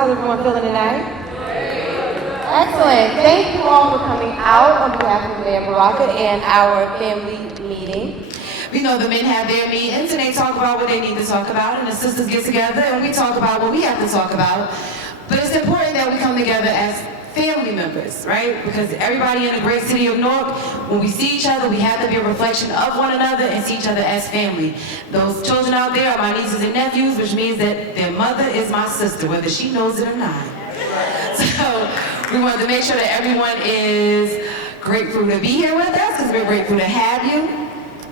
How's everyone feeling tonight? Excellent. Thank you all for coming out on behalf of Mayor Baraka and our family meeting. We know the men have their meetings and they talk about what they need to talk about, and the sisters get together and we talk about what we have to talk about. But it's important that we come together as family members, right? Because everybody in the great city of Newark, when we see each other, we have to be a reflection of one another and see each other as family. Those children out there are my nieces and nephews, which means that their mother is my sister, whether she knows it or not. So we wanted to make sure that everyone is grateful to be here with us, because we're grateful to have you.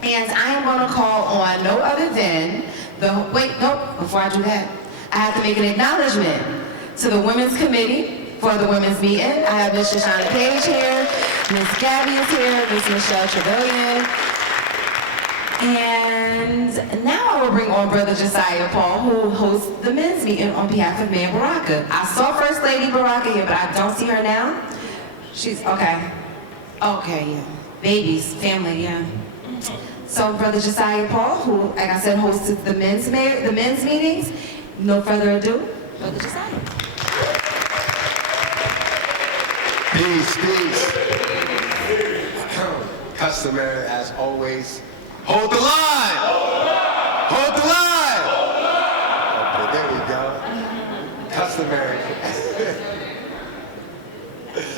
And I am going to call on no other than before I do that, I have to make an acknowledgement to the Women's Committee for the Women's Meeting. I have Ms. Shoshana Page here, Ms. Gabby is here, Ms. Michelle Trevelyan. And now I will bring on Brother Josiah Paul, who hosts the men's meeting on behalf of Mayor Baraka. I saw First Lady Baraka here, but I don't see her now. She's, okay. Okay, yeah. Babies, family, yeah. So Brother Josiah Paul, who, like I said, hosts the men's meetings. No further ado, Brother Josiah. Peace, peace. Customary as always. Hold the line! Hold the line! Okay, there we go. Customary.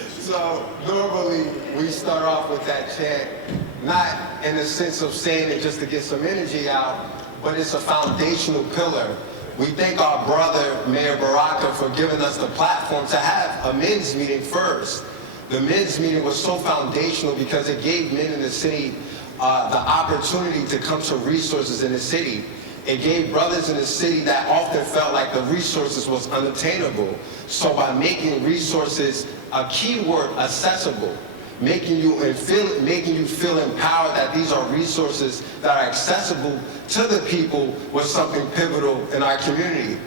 So normally we start off with that chant, not in the sense of saying it just to get some energy out, but it's a foundational pillar. We thank our brother, Mayor Baraka, for giving us the platform to have a men's meeting first. The men's meeting was so foundational because it gave men in the city the opportunity to come to resources in the city. It gave brothers in the city that often felt like the resources was unattainable. So by making resources a keyword accessible, making you feel empowered that these are resources that are accessible to the people was something pivotal in our community.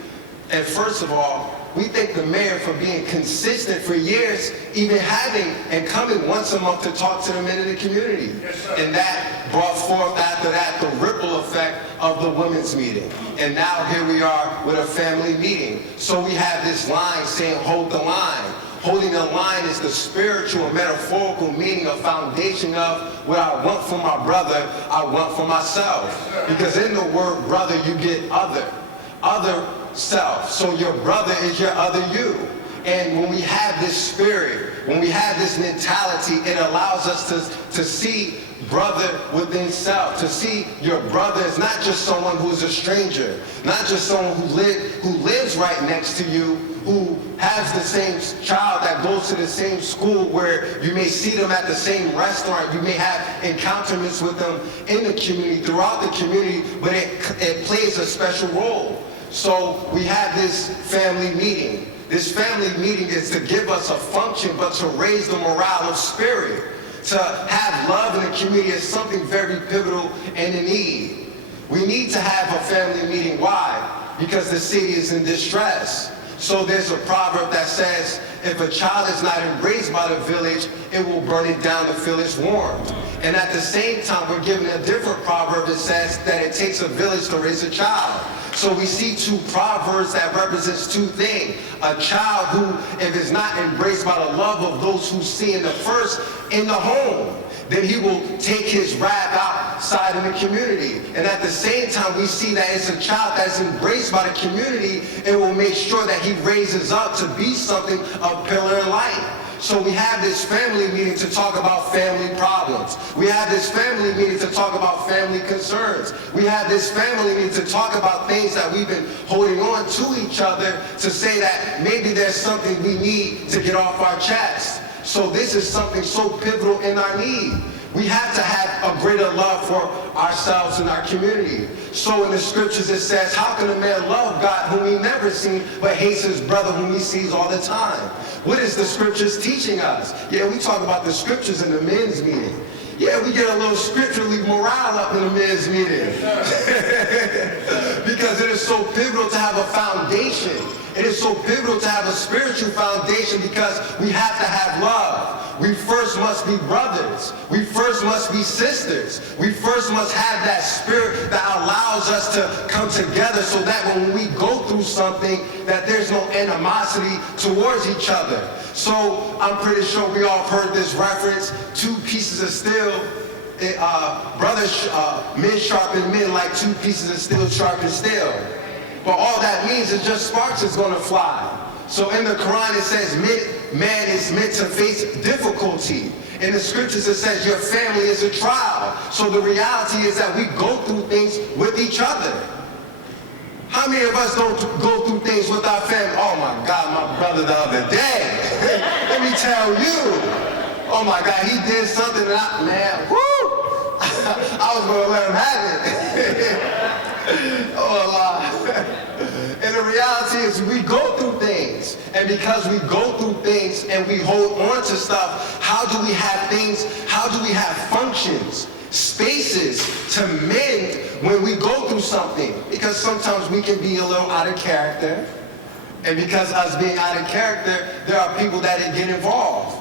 And first of all, we thank the mayor for being consistent for years, even having and coming once a month to talk to the men in the community. Yes, and that brought forth after that the ripple effect of the women's meeting. And now here we are with a family meeting. So we have this line saying, hold the line. Holding the line is the spiritual and metaphorical meaning, a foundation of what I want for my brother, I want for myself. Because in the word brother, you get other self. So your brother is your other you. And when we have this spirit, when we have this mentality, it allows us to see brother within self, to see your brother is not just someone who's a stranger, not just someone who lives right next to you, who has the same child that goes to the same school, where you may see them at the same restaurant, you may have encounters with them in the community, throughout the community, but it plays a special role. So we have this family meeting. This family meeting is to give us a function, but to raise the morale of spirit. To have love in the community is something very pivotal and in need. We need to have a family meeting. Why? Because the city is in distress. So there's a proverb that says, if a child is not embraced by the village, it will burn it down to feel its warmth. And at the same time, we're given a different proverb that says that it takes a village to raise a child. So we see two proverbs that represents two things. A child who, if it's not embraced by the love of those who see in the first in the home, then he will take his wrath outside in the community. And at the same time, we see that it's a child that's embraced by the community and will make sure that he raises up to be something of pillar and light. So we have this family meeting to talk about family problems. We have this family meeting to talk about family concerns. We have this family meeting to talk about things that we've been holding on to each other, to say that maybe there's something we need to get off our chest. So this is something so pivotal in our need. We have to have a greater love for ourselves and our community. So in the scriptures it says, how can a man love God whom he never seen, but hates his brother whom he sees all the time? What is the scriptures teaching us? Yeah, we talk about the scriptures in the men's meeting. Yeah, we get a little scripturally morale up in the men's meeting. Because it is so pivotal to have a foundation. It is so pivotal to have a spiritual foundation because we have to have love. We first must be brothers. We first must be sisters. We first must have that spirit that allows us to come together so that when we go through something, that there's no animosity towards each other. So I'm pretty sure we all heard this reference, two pieces of steel. Men sharpen men like two pieces of steel sharpen steel. But all that means is just sparks is going to fly. So in the Quran it says man is meant to face difficulty. In the scriptures it says your family is a trial. So the reality is that we go through things with each other. How many of us don't go through things with our family? Oh my God, my brother the other day. Let me tell you. Oh my God, he did something that man, whoo! I was going to let him have it. Oh Allah. And the reality is we go through things. And because we go through things and we hold on to stuff, how do we have things, how do we have functions, spaces to mend when we go through something? Because sometimes we can be a little out of character. And because us being out of character, there are people that get involved.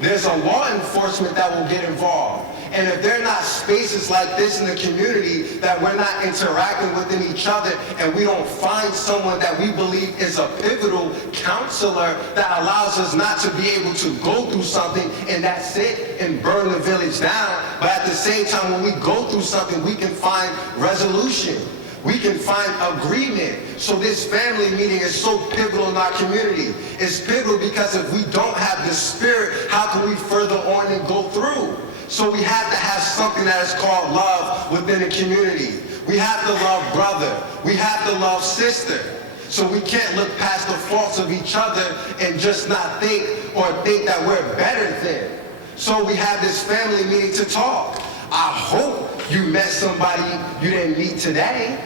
There's a law enforcement that will get involved. And if there are not spaces like this in the community that we're not interacting within each other and we don't find someone that we believe is a pivotal counselor that allows us not to be able to go through something and that's it and burn the village down, but at the same time when we go through something we can find resolution. We can find agreement. So this family meeting is so pivotal in our community. It's pivotal because if we don't have the spirit, how can we further on and go through? So we have to have something that is called love within the community. We have to love brother. We have to love sister. So we can't look past the faults of each other and just not think that we're better than. So we have this family meeting to talk. I hope you met somebody you didn't meet today.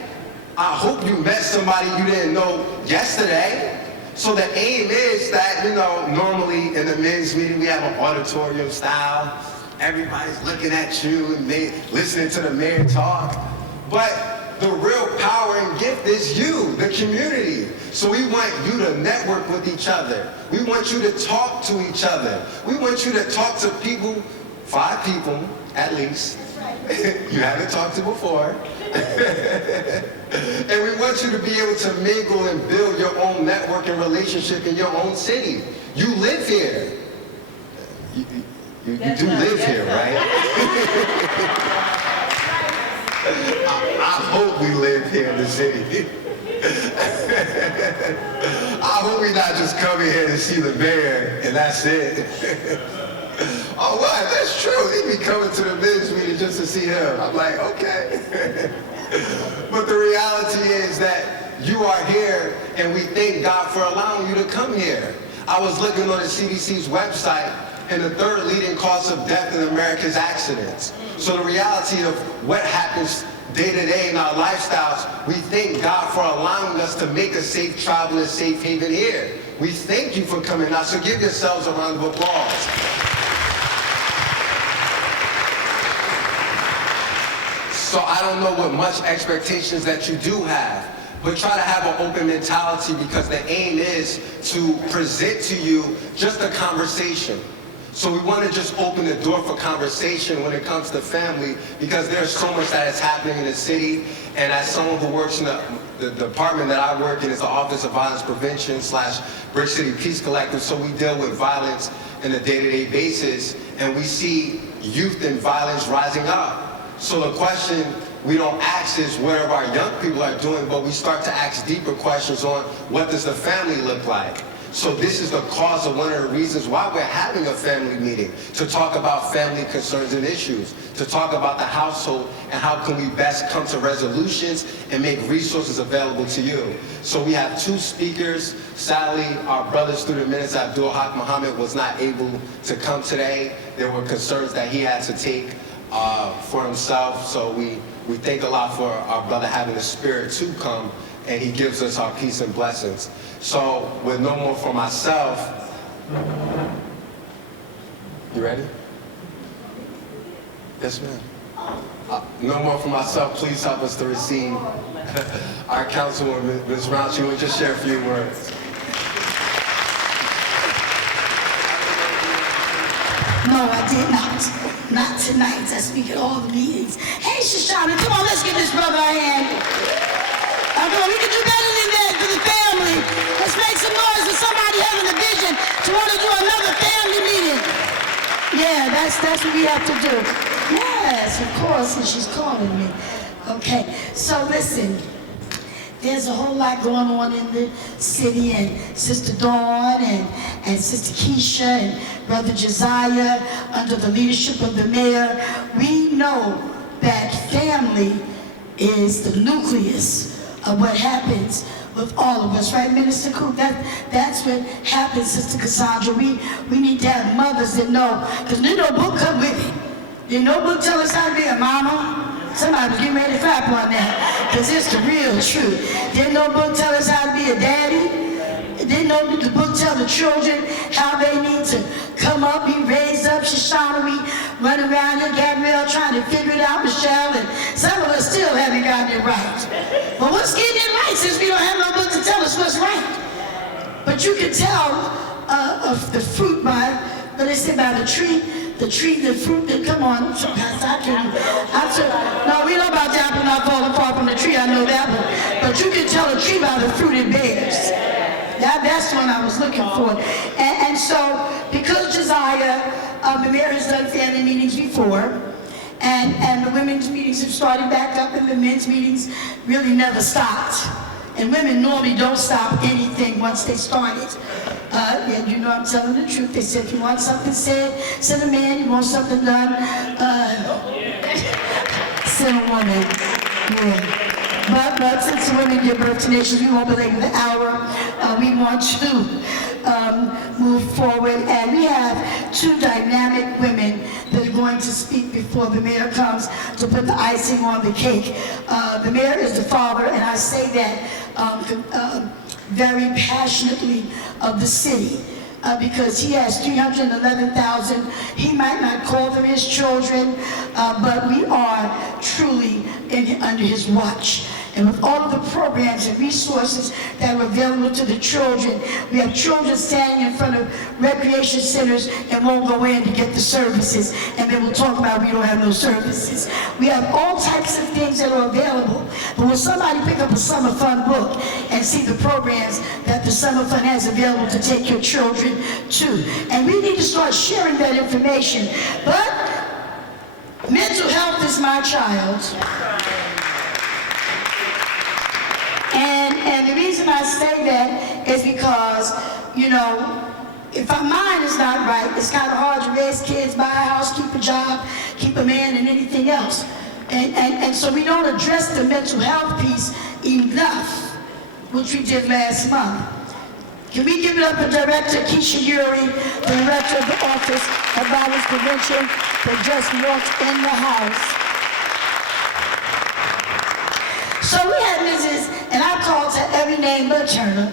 I hope you met somebody you didn't know yesterday. So the aim is that, normally in the men's meeting we have an auditorium style. Everybody's looking at you and they listening to the mayor talk. But the real power and gift is you, the community. So we want you to network with each other. We want you to talk to each other. We want you to talk to people, 5 people at least, you haven't talked to before. And we want you to be able to mingle and build your own network and relationship in your own city. You live here. You do live here, right? I hope we live here in the city. I hope we not just coming here to see the mayor and that's it. Oh, what? That's true. They be coming to the men's meeting just to see him. I'm like, okay. But the reality is that you are here and we thank God for allowing you to come here. I was looking on the CDC's website and the 3rd leading cause of death in America is accidents. So the reality of what happens day to day in our lifestyles, we thank God for allowing us to make a safe travel and safe haven here. We thank you for coming out, so give yourselves a round of applause. So I don't know what much expectations that you do have, but try to have an open mentality because the aim is to present to you just a conversation. So we want to just open the door for conversation when it comes to family because there's so much that is happening in the city. And as someone who works in the department that I work in is the Office of Violence Prevention / Bridge City Peace Collective. So we deal with violence on a day-to-day basis and we see youth and violence rising up. So the question we don't ask is what our young people are doing, but we start to ask deeper questions on what does the family look like. So this is the cause of one of the reasons why we're having a family meeting, to talk about family concerns and issues, to talk about the household and how can we best come to resolutions and make resources available to you. So we have 2 speakers. Sadly, our brother student minister Abdul Haq Muhammad was not able to come today. There were concerns that he had to take for himself. So we thank a lot for our brother having the spirit to come, and he gives us our peace and blessings. So with no more for myself, you ready? Yes, ma'am. No more for myself, please help us to receive our councilwoman, Ms. Rountree. We'll just share a few words. No, I did not. Not tonight. I speak at all the meetings. Hey, Shoshana, come on, let's give this brother a hand. Come on, we can do better than that for the family. Let's make some noise for somebody having a vision to want to do another family meeting. Yeah, that's what we have to do. Yes, of course, and she's calling me. Okay, so listen. There's a whole lot going on in the city, and Sister Dawn and Sister Keisha and Brother Josiah, under the leadership of the mayor, we know that family is the nucleus of what happens with all of us, right, Minister Coop? That's what happens, Sister Cassandra. We need to have mothers that know, because there's no book come with it. There's no book tell us how to be a mama. Somebody was getting ready to clap on that, because it's the real truth. Didn't no book tell us how to be a daddy? Didn't no the book tell the children how they need to come up, be raised up? Shoshana, we run around here, Gabrielle, trying to figure it out, Michelle, and some of us still haven't gotten it right. But what's getting it right, since we don't have no book to tell us what's right? But you can tell of the fruit by, what they say, by the tree, the fruit that, come on, no, we know about the apple not falling far from the tree, I know that one. But you can tell a tree by the fruit it bears. That's the one I was looking for. And so, because Josiah, the mayor has done family meetings before, and the women's meetings have started back up, and the men's meetings really never stopped. And women normally don't stop anything once they start it. And you know I'm telling the truth. They said if you want something said, send a man. You want something done, send a woman. Yeah. But since women give birth to nations, we won't belabor the hour. We want to move forward. And we have two dynamic women that are going to speak before the mayor comes to put the icing on the cake. The mayor is the father, and I say that very passionately, of the city. Because he has 311,000. He might not call them his children, but we are truly under his watch. And with all of the programs and resources that are available to the children, we have children standing in front of recreation centers and won't go in to get the services. And then we'll talk about we don't have no services. We have all types of things that are available. But when somebody pick up a summer fun book and see the programs that the summer fun has available to take your children to, and we need to start sharing that information. But mental health is my child. And the reason I say that is because, you know, if our mind is not right, it's kind of hard to raise kids, buy a house, keep a job, keep a man, and anything else. And so we don't address the mental health piece enough, which we did last month. Can we give it up to Director Keisha Urey, the Director of the Office of Violence Prevention, that just walked in the house. So we had Mrs., and I called her every name but Turner.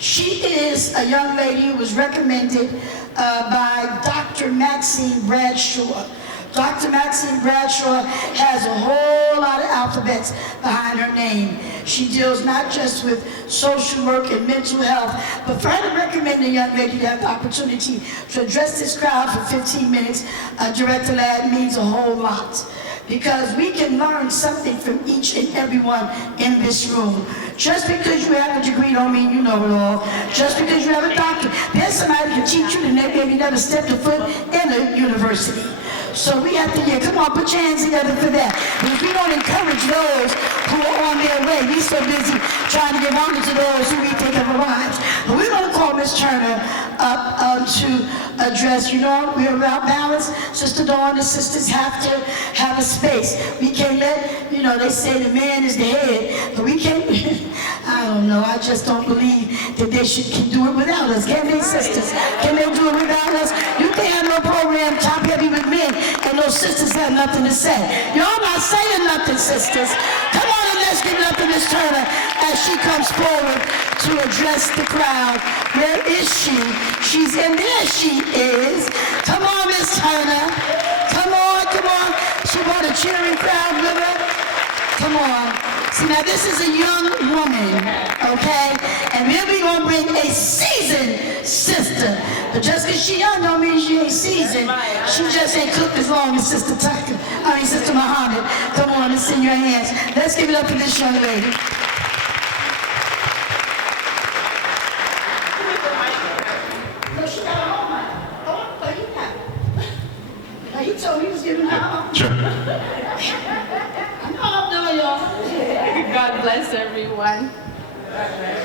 She is a young lady who was recommended by Dr. Maxine Bradshaw. Dr. Maxine Bradshaw has a whole lot of alphabets behind her name. She deals not just with social work and mental health, but for her to recommend a young lady to have the opportunity to address this crowd for 15 minutes, Director Ladd, means a whole lot. Because we can learn something from each and every one in this room. Just because you have a degree don't mean you know it all. Just because you have a doctorate, there's somebody who can teach you that maybe never stepped a foot in a university. So we have to, come on, put your hands together for that. Because we don't encourage those who are on their way. We're so busy trying to give honor to those who we think have arrived. But we're going to call Ms. Turner up to address, we're about balance. Sister Dawn, the sisters have to have a space. We can't let, they say the man is the head, but we can't, I don't know, I just don't believe that they can do it without us. Can they, sisters? Can they do it without us? You can't have no program top heavy with men and those sisters have nothing to say. Y'all not saying nothing, sisters. Come on and let's give it up to Ms. Turner as she comes forward to address the crowd. Where is she? She's in there. She is. Come on, Ms. Turner. Come on, come on. She brought a cheering crowd with her. Come on. See, now this is a young woman, okay? And then we're gonna bring a seasoned sister. But just because she young don't mean she ain't seasoned. She just ain't cooked as long as Sister Tucker. Sister Muhammad. Come on, it's in your hands. Let's give it up for this young lady. No, she got a whole mic. Oh, you got it. Now, you told me you was giving her a Sure. no, y'all. God bless everyone.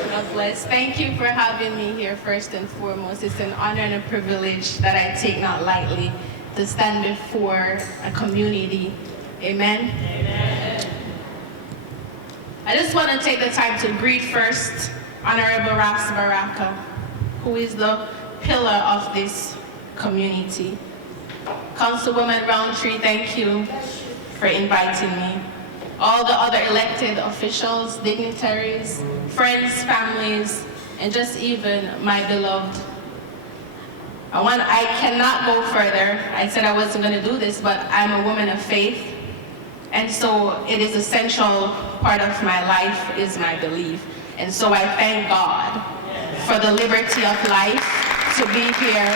God bless. Thank you for having me here first and foremost. It's an honor and a privilege that I take not lightly to stand before a community. Amen? Amen. I just want to take the time to greet first Honorable Raps Baraka, who is the pillar of this community. Councilwoman Roundtree, thank you for inviting me. All the other elected officials, dignitaries, friends, families, and just even my beloved. I cannot go further. I said I wasn't going to do this, but I'm a woman of faith. And so it is essential part of my life is my belief. And so I thank God for the liberty of life to be here,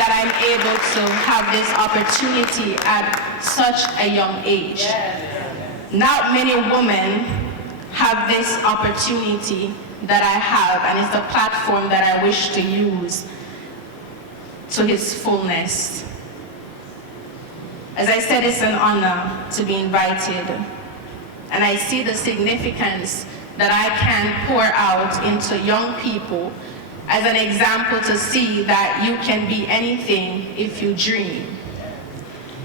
that I'm able to have this opportunity at such a young age. Not many women have this opportunity that I have, and it's a platform that I wish to use to his fullness. As I said, it's an honor to be invited, and I see the significance that I can pour out into young people as an example to see that you can be anything if you dream.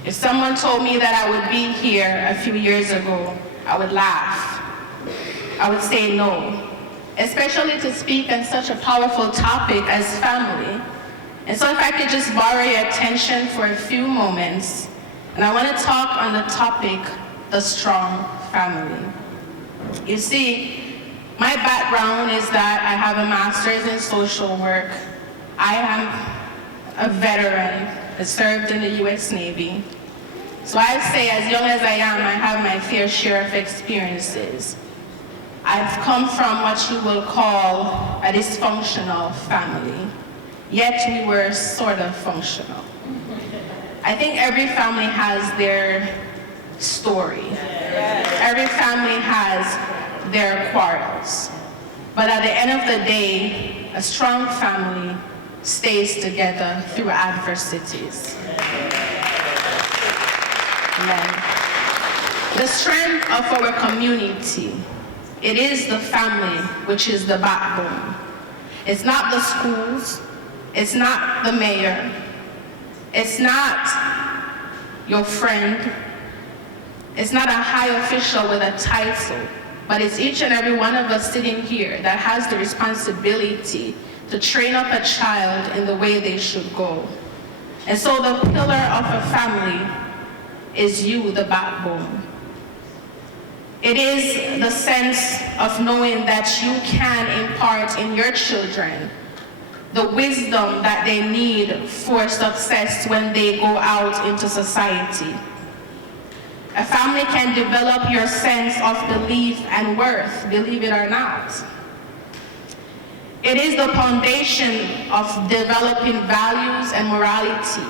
If someone told me that I would be here a few years ago, I would laugh. I would say no, especially to speak on such a powerful topic as family. And so if I could just borrow your attention for a few moments, and I want to talk on the topic, the strong family. You see, my background is that I have a master's in social work. I am a veteran that served in the U.S. Navy. So I say, as young as I am, I have my fair share of experiences. I've come from what you will call a dysfunctional family, yet we were sort of functional. I think every family has their story. Every family has their quarrels. But at the end of the day, a strong family stays together through adversities. Amen. The strength of our community, it is the family which is the backbone. It's not the schools, it's not the mayor, it's not your friend, it's not a high official with a title, but it's each and every one of us sitting here that has the responsibility to train up a child in the way they should go. And so the pillar of a family is you, the backbone. It is the sense of knowing that you can impart in your children the wisdom that they need for success when they go out into society. A family can develop your sense of belief and worth, believe it or not. It is the foundation of developing values and morality,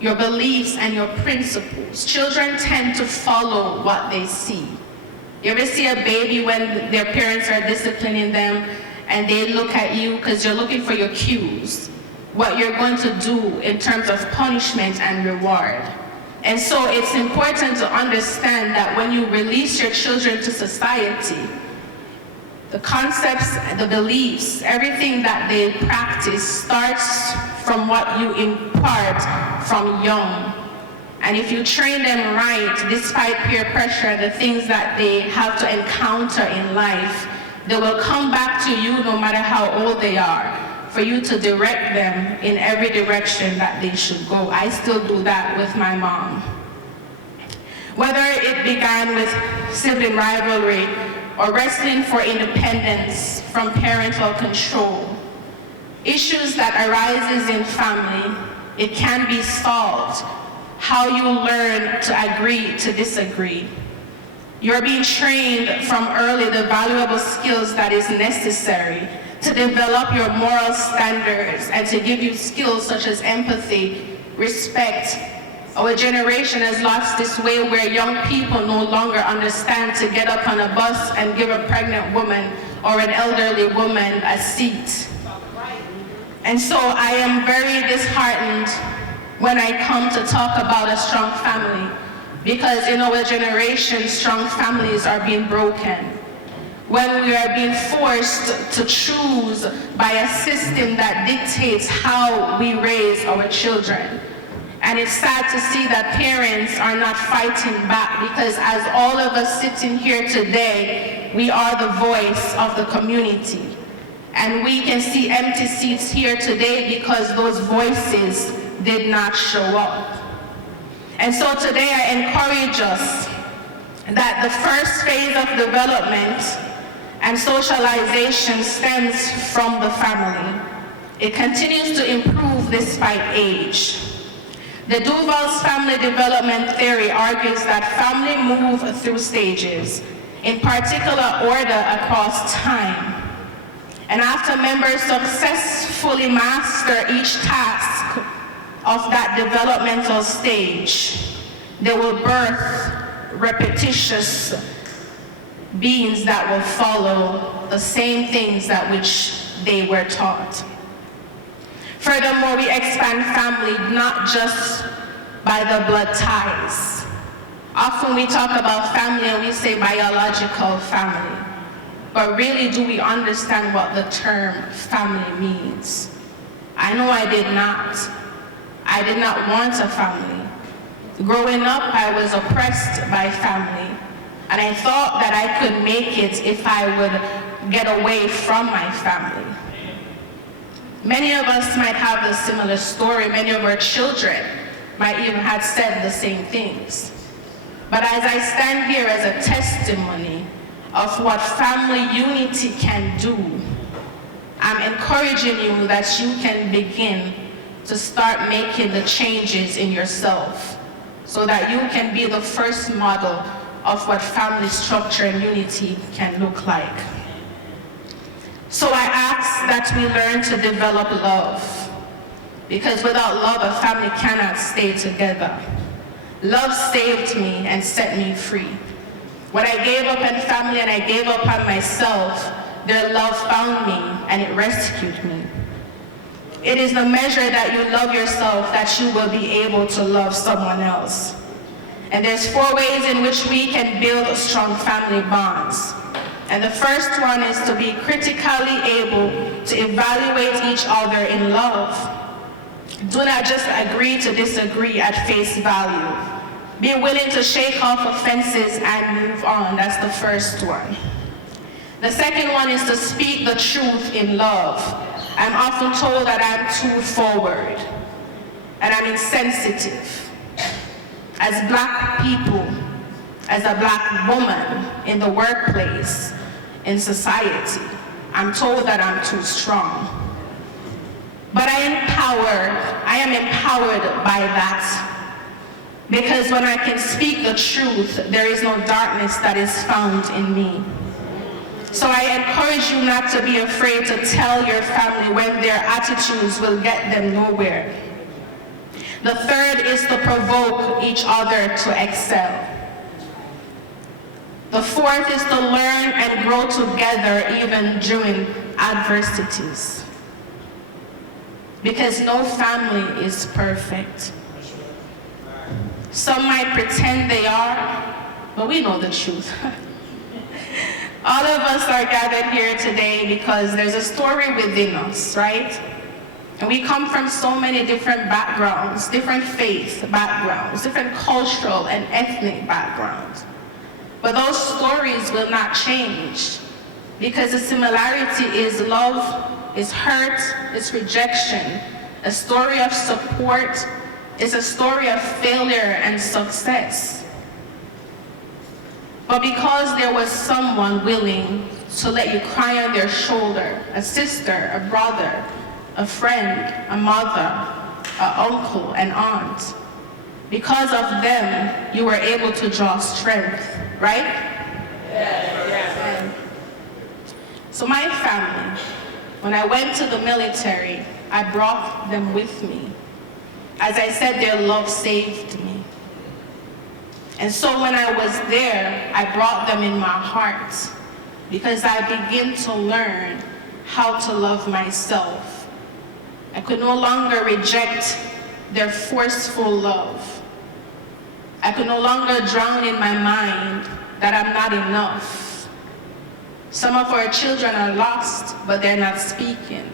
your beliefs and your principles. Children tend to follow what they see. You ever see a baby when their parents are disciplining them and they look at you because you're looking for your cues, what you're going to do in terms of punishment and reward. And so it's important to understand that when you release your children to society, the concepts, the beliefs, everything that they practice starts from what you impart from young. And if you train them right, despite peer pressure, the things that they have to encounter in life, they will come back to you no matter how old they are, for you to direct them in every direction that they should go. I still do that with my mom. Whether it began with sibling rivalry or wrestling for independence from parental control, issues that arises in family, it can be solved. How you learn to agree to disagree. You're being trained from early the valuable skills that is necessary to develop your moral standards and to give you skills such as empathy, respect. Our generation has lost this way where young people no longer understand to get up on a bus and give a pregnant woman or an elderly woman a seat. And so I am very disheartened when I come to talk about a strong family, because in our generation, strong families are being broken. When we are being forced to choose by a system that dictates how we raise our children. And it's sad to see that parents are not fighting back, because as all of us sitting here today, we are the voice of the community. And we can see empty seats here today because those voices did not show up. And so today I encourage us that the first phase of development and socialization stems from the family. It continues to improve despite age. The Duval's family development theory argues that family move through stages, in particular order across time. And after members successfully master each task of that developmental stage, they will birth repetitious beings that will follow the same things that which they were taught. Furthermore, we expand family not just by the blood ties. Often we talk about family and we say biological family. But really, do we understand what the term family means? I know I did not. I did not want a family. Growing up, I was oppressed by family. And I thought that I could make it if I would get away from my family. Many of us might have a similar story. Many of our children might even have said the same things. But as I stand here as a testimony of what family unity can do, I'm encouraging you that you can begin to start making the changes in yourself so that you can be the first model of what family structure and unity can look like. So I ask that we learn to develop love, because without love, a family cannot stay together. Love saved me and set me free. When I gave up on family and I gave up on myself, their love found me and it rescued me. It is the measure that you love yourself that you will be able to love someone else. And there's 4 ways in which we can build strong family bonds. And the first one is to be critically able to evaluate each other in love. Do not just agree to disagree at face value. Be willing to shake off offenses and move on. That's the first one. The second one is to speak the truth in love. I'm often told that I'm too forward and I'm insensitive. As Black people, as a Black woman in the workplace, in society, I'm told that I'm too strong. But I am empowered by that. Because when I can speak the truth, there is no darkness that is found in me. So I encourage you not to be afraid to tell your family when their attitudes will get them nowhere. The third is to provoke each other to excel. The fourth is to learn and grow together even during adversities. Because no family is perfect. Some might pretend they are, but we know the truth. All of us are gathered here today because there's a story within us, right? And we come from so many different backgrounds, different faith backgrounds, different cultural and ethnic backgrounds. But those stories will not change because the similarity is love, is hurt, is rejection, a story of support, is a story of failure and success. But because there was someone willing to let you cry on their shoulder, a sister, a brother, a friend, a mother, an uncle, an aunt, because of them, you were able to draw strength. right? So my family, when I went to the military, I brought them with me. As I said, their love saved me. And so when I was there, I brought them in my heart because I began to learn how to love myself. I could no longer reject their forceful love. I could no longer drown in my mind that I'm not enough. Some of our children are lost, but they're not speaking.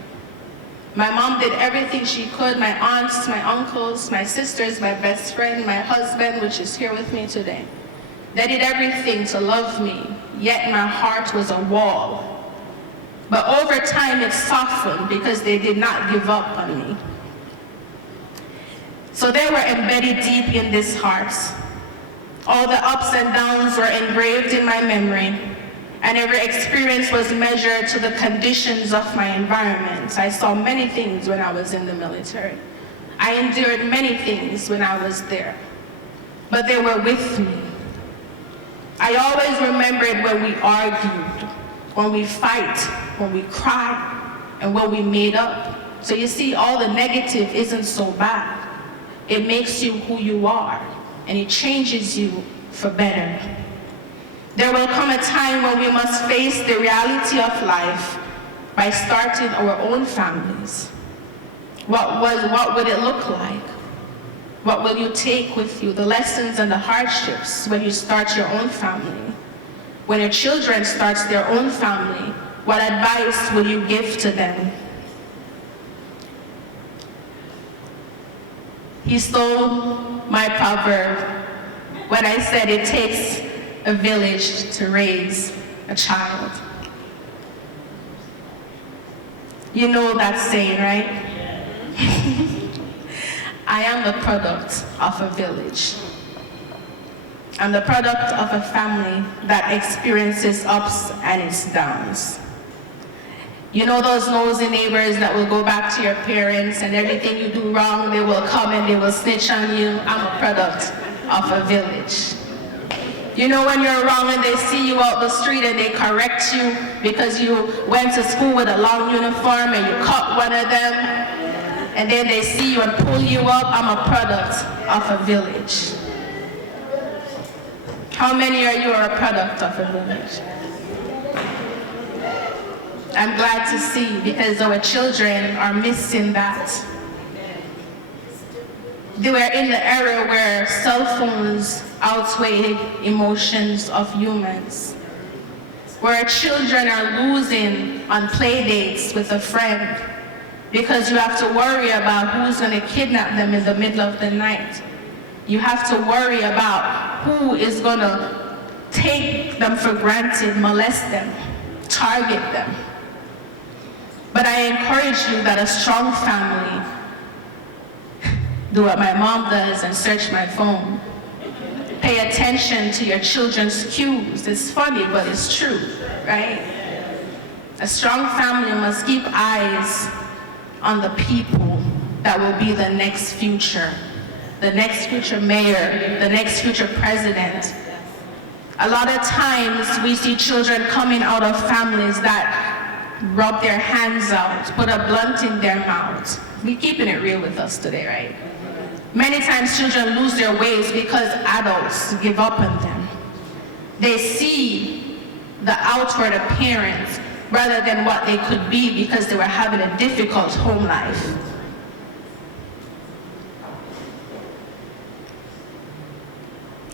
My mom did everything she could, my aunts, my uncles, my sisters, my best friend, my husband, which is here with me today. They did everything to love me, yet my heart was a wall. But over time it softened because they did not give up on me. So they were embedded deep in this heart. All the ups and downs were engraved in my memory, and every experience was measured to the conditions of my environment. I saw many things when I was in the military. I endured many things when I was there, but they were with me. I always remembered when we argued, when we fight, when we cried, and when we made up. So you see, all the negative isn't so bad. It makes you who you are, and it changes you for better. There will come a time when we must face the reality of life by starting our own families. What would it look like? What will you take with you? The lessons and the hardships when you start your own family. When your children start their own family, what advice will you give to them? He stole my proverb when I said it takes a village to raise a child. You know that saying, right? I am the product of a village. I'm the product of a family that experiences ups and its downs. You know those nosy neighbors that will go back to your parents and everything you do wrong, they will come and they will snitch on you? I'm a product of a village. You know when you're wrong and they see you out the street and they correct you because you went to school with a long uniform and you caught one of them, and then they see you and pull you up? I'm a product of a village. How many are you are a product of a village? I'm glad to see, because our children are missing that. They were in the era where cell phones outweigh emotions of humans, where children are losing on play dates with a friend because you have to worry about who's going to kidnap them in the middle of the night. You have to worry about who is going to take them for granted, molest them, target them. But I encourage you that a strong family do what my mom does and search my phone. Pay attention to your children's cues. It's funny, but it's true, right? A strong family must keep eyes on the people that will be the next future mayor, the next future president. A lot of times we see children coming out of families that rub their hands out, put a blunt in their mouth. We're keeping it real with us today, right? Many times children lose their ways because adults give up on them. They see the outward appearance rather than what they could be because they were having a difficult home life.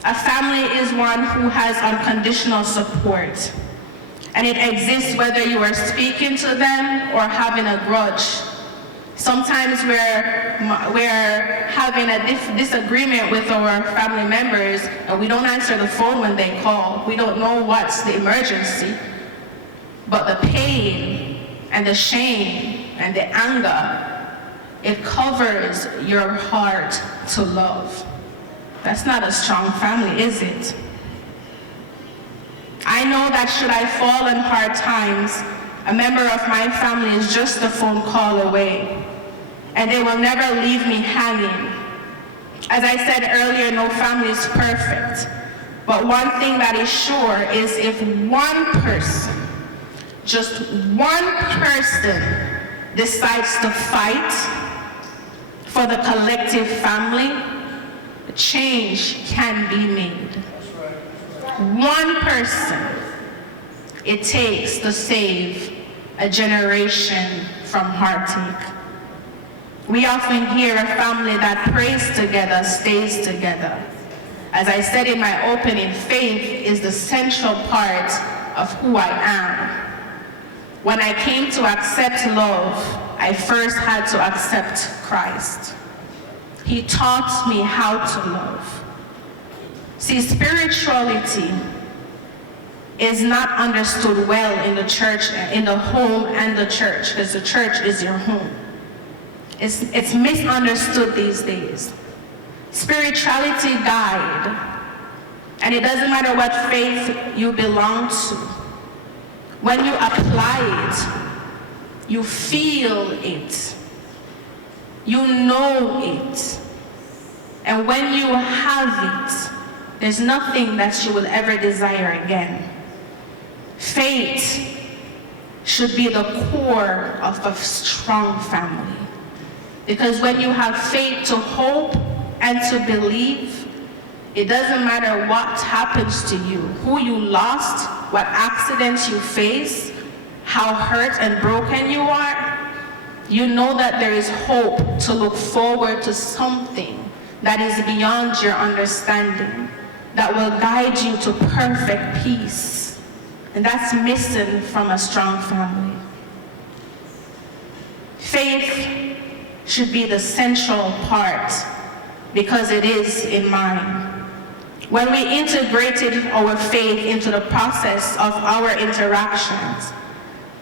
A family is one who has unconditional support, and it exists whether you are speaking to them or having a grudge. Sometimes we're having a disagreement with our family members and we don't answer the phone when they call. We don't know what's the emergency. But the pain and the shame and the anger, it covers your heart to love. That's not a strong family, is it? I know that should I fall in hard times, a member of my family is just a phone call away, and they will never leave me hanging. As I said earlier, no family is perfect, But one thing that is sure is if one person, just one person, decides to fight for the collective family, change can be made. One person it takes to save a generation from heartache. We often hear a family that prays together stays together. As I said in my opening, faith is the central part of who I am. When I came to accept love, I first had to accept Christ. He taught me how to love. See, spirituality is not understood well in the church, in the home and the church, because the church is your home. It's misunderstood these days. Spirituality died, and it doesn't matter what faith you belong to. When you apply it, you feel it, you know it, and when you have it, there's nothing that you will ever desire again. Faith should be the core of a strong family. Because when you have faith to hope and to believe, it doesn't matter what happens to you, who you lost, what accidents you face, how hurt and broken you are, you know that there is hope to look forward to something that is beyond your understanding, that will guide you to perfect peace. And that's missing from a strong family. Faith should be the central part, because it is in mine. When we integrated our faith into the process of our interactions,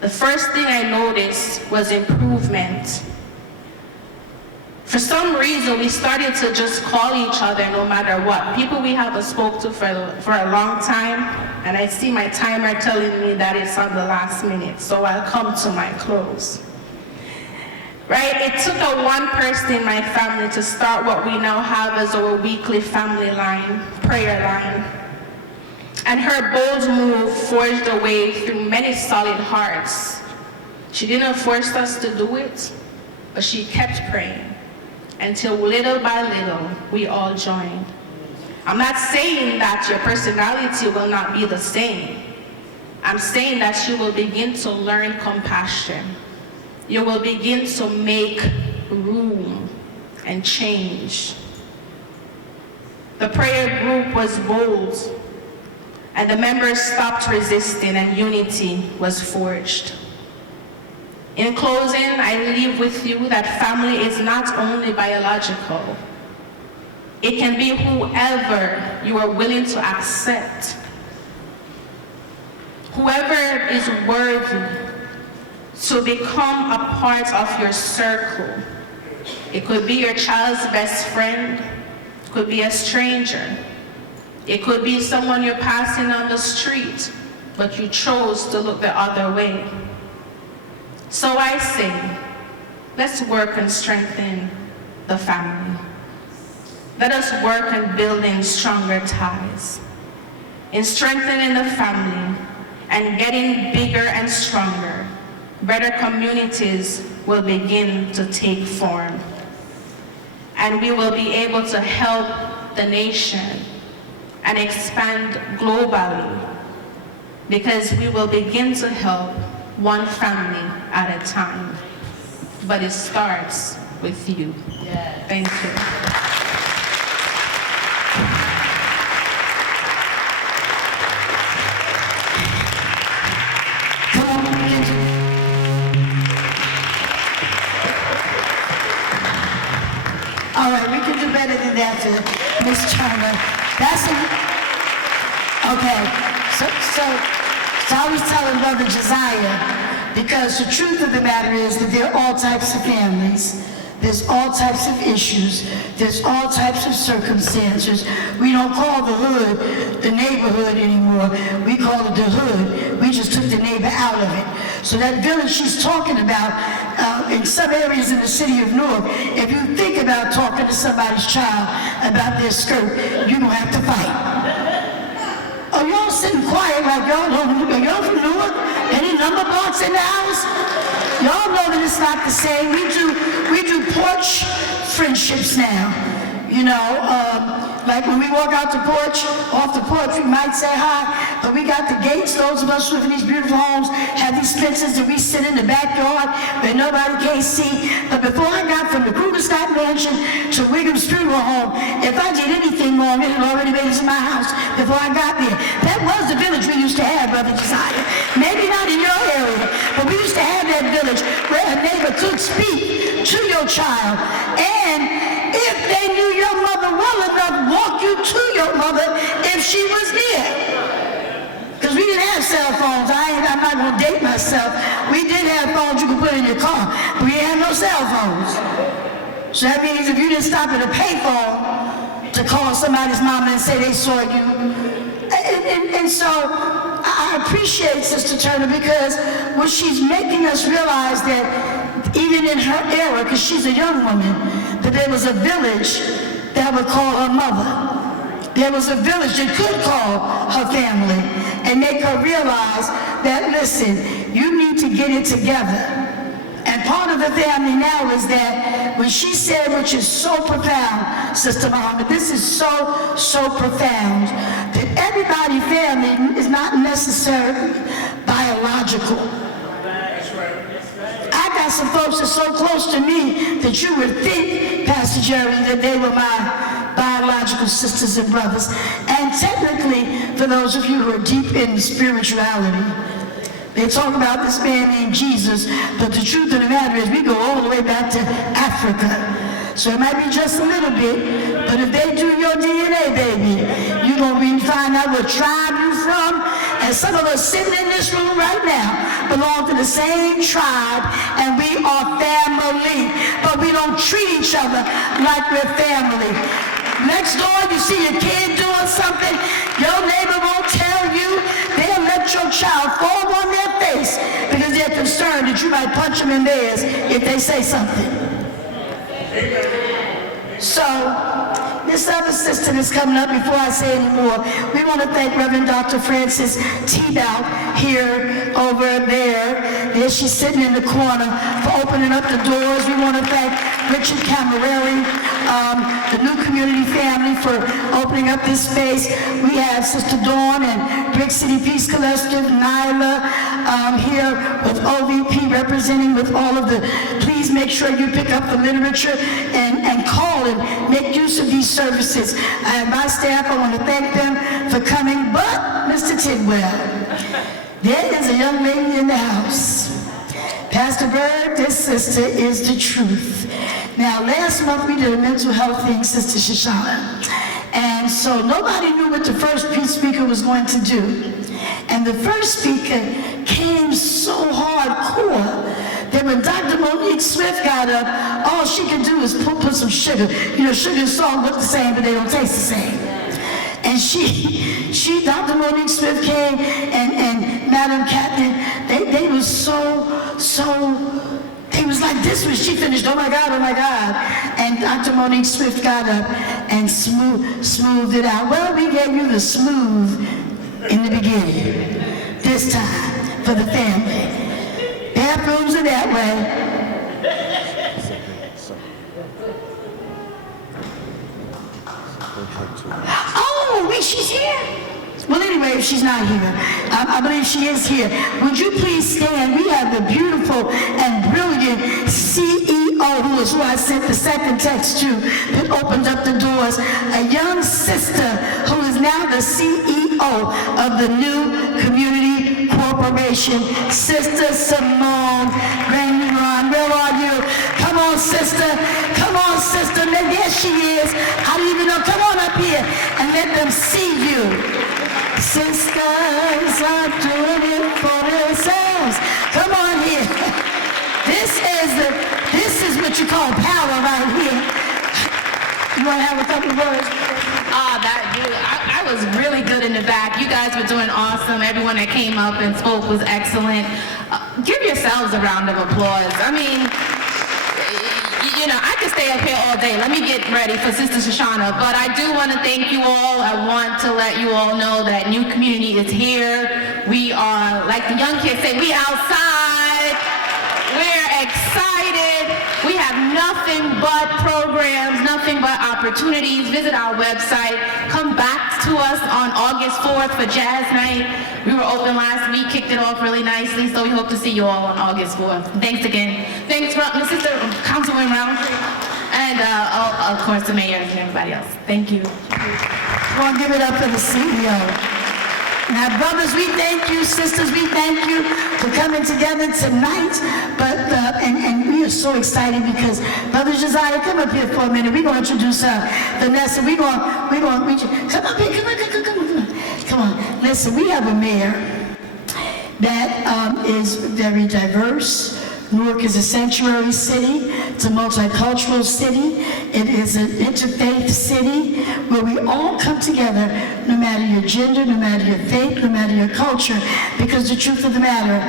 the first thing I noticed was improvement. For some reason, we started to just call each other no matter what. People we haven't spoke to for a long time, and I see my timer telling me that it's on the last minute, so I'll come to my close. Right? It took one person in my family to start what we now have as our weekly family line, prayer line. And her bold move forged a way through many solid hearts. She didn't force us to do it, but she kept praying until little by little we all joined. I'm not saying that your personality will not be the same. I'm saying that you will begin to learn compassion. You will begin to make room and change. The prayer group was bold, and the members stopped resisting, and unity was forged. In closing, I leave with you that family is not only biological. It can be whoever you are willing to accept. Whoever is worthy to become a part of your circle. It could be your child's best friend, it could be a stranger, it could be someone you're passing on the street, but you chose to look the other way. So I say, let's work and strengthen the family. Let us work on building stronger ties, in strengthening the family and getting bigger and stronger. Better communities will begin to take form. And we will be able to help the nation and expand globally, because we will begin to help one family at a time. But it starts with you. Thank you. All right, we can do better than that to Miss Turner. Okay. So I was telling Brother Josiah, because the truth of the matter is that there are all types of families. There's all types of issues. There's all types of circumstances. We don't call the hood the neighborhood anymore. We call it the hood. We just took the neighbor out of it. So that village she's talking about, in some areas in the city of Newark, if you think about talking to somebody's child about their skirt, you're going to have to fight. like y'all know. Y'all from Newark? Any number box in the house? Y'all know that it's not the same. We do porch friendships now. You know, like when we walk out the porch, off the porch, we might say hi, but we got the gates. Those of us who live in these beautiful homes have these fences that we sit in the backyard where nobody can see. But before I got from the Kruger Scott Mansion to Wiggum's funeral home, if I did anything wrong, it had already made it to my house before I got there. That was the village we used to have, Brother Josiah. Maybe not in your area, but we used to have that village where a neighbor could speak to your child, and if they knew your mother well enough, walk you to your mother if she was near. Because we didn't have cell phones. I'm not going to date myself. We did have phones you could put in your car, but we had no cell phones. So that means if you didn't stop at a payphone to call somebody's mama and say they saw you. And so I appreciate Sister Turner, because what she's making us realize that even in her era, because she's a young woman, that there was a village that would call her mother. There was a village that could call her family and make her realize that, listen, you need to get it together. And part of the family now is that when she said, which is so profound, Sister Muhammad, this is so profound, that everybody family is not necessarily biological. I got some folks that's so close to me that you would think, Pastor Jerry, that they were my biological sisters and brothers. And technically, for those of you who are deep in spirituality, they talk about this man named Jesus, but the truth of the matter is we go all the way back to Africa. So it might be just a little bit, but if they do your DNA, baby, you're going to find out what tribe you're from. And some of us sitting in this room right now belong to the same tribe, and we are family, but we don't treat each other like we're family. Next door, you see your kid doing something, your neighbor won't tell you. They'll let your child fall on their face because they're concerned that you might punch them in theirs if they say something. So, this other sister that's coming up, before I say any more, we want to thank Reverend Dr. Frances Tebow here, over there. There she's sitting in the corner for opening up the doors. We want to thank Richard Camarelli, the New Community family, for opening up this space. We have Sister Dawn and Brick City Peace Collective, Nyla here with OVP representing with all of the, please make sure you pick up the literature and call and make use of these services. And my staff, I want to thank them for coming, but Mr. Tidwell, there is a young lady in the house. Pastor Bird, this sister is the truth. Now, last month we did a mental health thing, Sister Shoshana. And so nobody knew what the first speaker was going to do. And the first speaker came so hardcore that when Dr. Monique Swift got up, all she could do was put some sugar. You know, sugar and salt look the same, but they don't taste the same. And Dr. Monique Swift came, and Madam Catherine, they were they was like this when she finished, oh my God. And Dr. Monique Swift got up and smoothed it out. Well, we gave you the smooth in the beginning, this time, for the family. Bathrooms are that way. Oh, wait, she's here? Well, anyway, if she's not here, I believe she is here. Would you please stand? We have the beautiful and brilliant CEO, who I sent the second text to, that opened up the doors. A young sister who is now the CEO of the New Community Corporation, Sister Simone Grandron. Where are you? Come on, sister. Come on, sister. There she is. I don't even know. Come on up here and let them see you. Sisters are doing it for themselves. Come on here. This is what you call power right here. You want to have a couple of words? I was really good in the back. You guys were doing awesome. Everyone that came up and spoke was excellent. Give yourselves a round of applause. I mean, I could stay up here all day. Let me get ready for Sister Shoshana. But I do want to thank you all. I want to let you all know that New Community is here. We are, like the young kids say, we outside. We're excited. We have nothing but programs, nothing but opportunities. Visit our website. Come back to us on August 4th for Jazz Night. We were open last week, kicked it off really nicely, so we hope to see you all on August 4th. Thanks again. Thanks, Sister Councilwoman Roundtree, and of course the mayor and everybody else. Thank you. We're gonna give it up for the CEO. Now, brothers, we thank you. Sisters, we thank you for coming together tonight. But and we are so excited because Brother Josiah, come up here for a minute. We're gonna introduce Vanessa. We're gonna reach. Come up here. Come on. Listen, we have a mayor that is very diverse. Newark is a sanctuary city. It's a multicultural city. It is an interfaith city where we all come together, no matter your gender, no matter your faith, no matter your culture, because the truth of the matter,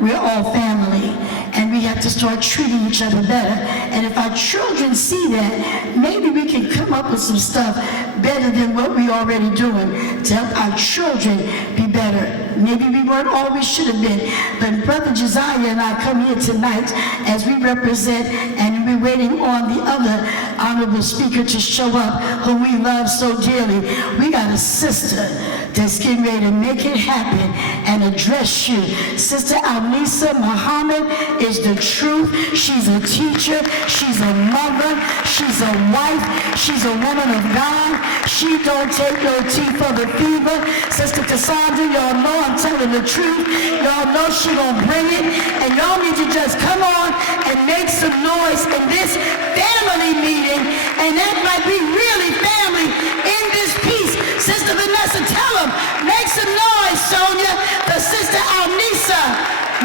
we're all family, and we have to start treating each other better. And if our children see that, maybe we can come up with some stuff better than what we're already doing to help our children be better. Maybe we weren't all we should have been, but Brother Josiah and I come here tonight as we represent, and we're waiting on the other honorable speaker to show up, who we love so dearly. We got a sister that's getting ready to make it happen and address you. Sister Alnisa Muhammad is the truth. She's a teacher. She's a mother. She's a wife. She's a woman of God. She don't take no tea for the fever. Sister Cassandra, y'all know I'm telling the truth. Y'all know she gonna bring it. And y'all need to just come on and make some noise in this family meeting. And that might be really family in this piece. Sister Vanessa, tell them, make some noise, Sonia, for Sister Alnisa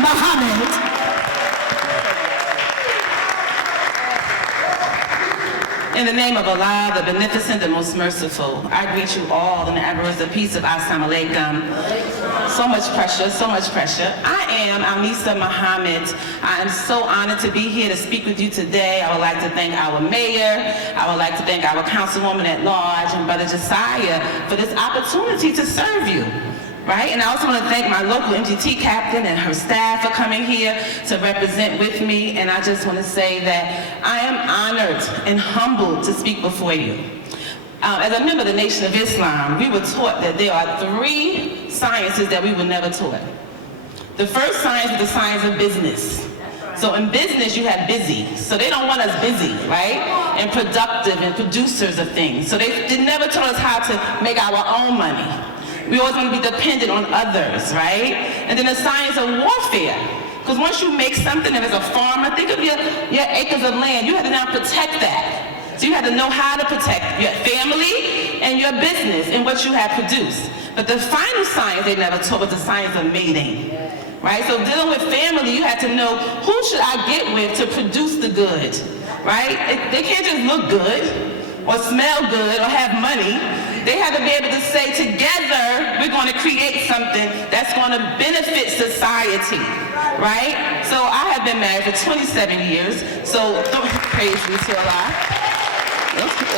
Muhammad. In the name of Allah, the Beneficent, the Most Merciful, I greet you all in the adverse of peace of Assalamu alaikum. So much pressure, so much pressure. I am Alnisa Muhammad. I am so honored to be here to speak with you today. I would like to thank our mayor. I would like to thank our councilwoman at large and Brother Josiah for this opportunity to serve you. Right? And I also want to thank my local MGT captain and her staff for coming here to represent with me. And I just want to say that I am honored and humbled to speak before you. As a member of the Nation of Islam, we were taught that there are 3 sciences that we were never taught. The first science is the science of business. So in business, you have busy. So they don't want us busy, right? And productive and producers of things. So they never taught us how to make our own money. We always want to be dependent on others, right? And then the science of warfare. Because once you make something, if it's a farmer, think of your acres of land. You have to now protect that. So you have to know how to protect your family and your business and what you have produced. But the final science they never taught was the science of mating, right? So dealing with family, you have to know who should I get with to produce the good, right? They can't just look good or smell good or have money. They have to be able to say, together, we're going to create something that's going to benefit society, right? So I have been married for 27 years, so don't praise me to Allah.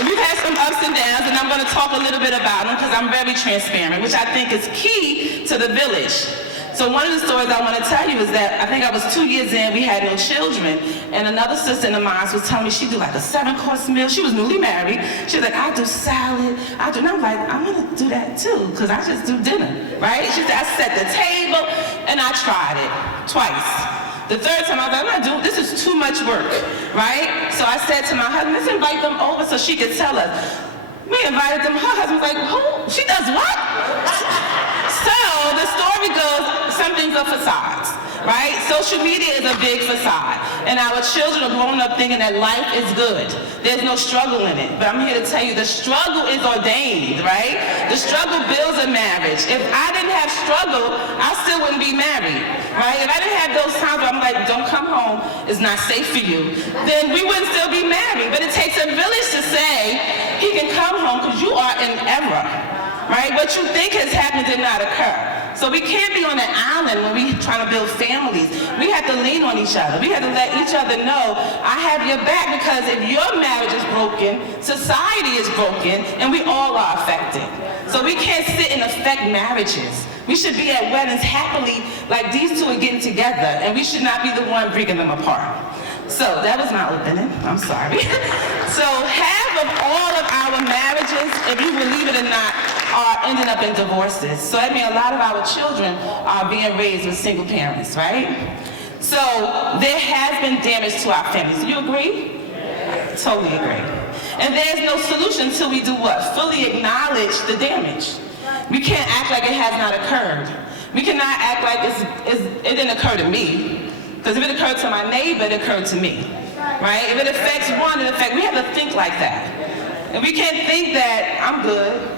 We've had some ups and downs, and I'm going to talk a little bit about them because I'm very transparent, which I think is key to the village. So one of the stories I want to tell you is that I think I was 2 years in, we had no children, and another sister in the mosque was telling me she do like a 7-course meal. She was newly married. She was like, I do salad, and I'm like, I want to do that too, because I just do dinner, right? She said, I set the table, and I tried it twice. The third time I was like, I'm not doing, this is too much work, right? So I said to my husband, let's invite them over so she could tell us. We invited them, her husband was like, who? She does what? So the story goes, something's a facade, right? Social media is a big facade. And our children are growing up thinking that life is good. There's no struggle in it. But I'm here to tell you, the struggle is ordained, right? The struggle builds a marriage. If I didn't have struggle, I still wouldn't be married, right? If I didn't have those times where I'm like, don't come home, it's not safe for you, then we wouldn't still be married. But it takes a village to say, he can come home because you are in error. Right? What you think has happened did not occur. So we can't be on an island when we trying to build families. We have to lean on each other. We have to let each other know, I have your back, because if your marriage is broken, society is broken, and we all are affected. So we can't sit and affect marriages. We should be at weddings happily, like these two are getting together, and we should not be the one breaking them apart. So that was my opening. I'm sorry. So half of all of our marriages, if you believe it or not, are ending up in divorces. So I mean, a lot of our children are being raised with single parents, right? So there has been damage to our families. Do you agree? Totally agree. And there's no solution until we do what? Fully acknowledge the damage. We can't act like it has not occurred. We cannot act like it didn't occur to me. Because if it occurred to my neighbor, it occurred to me. Right? If it affects one, it affects, we have to think like that. And we can't think that I'm good.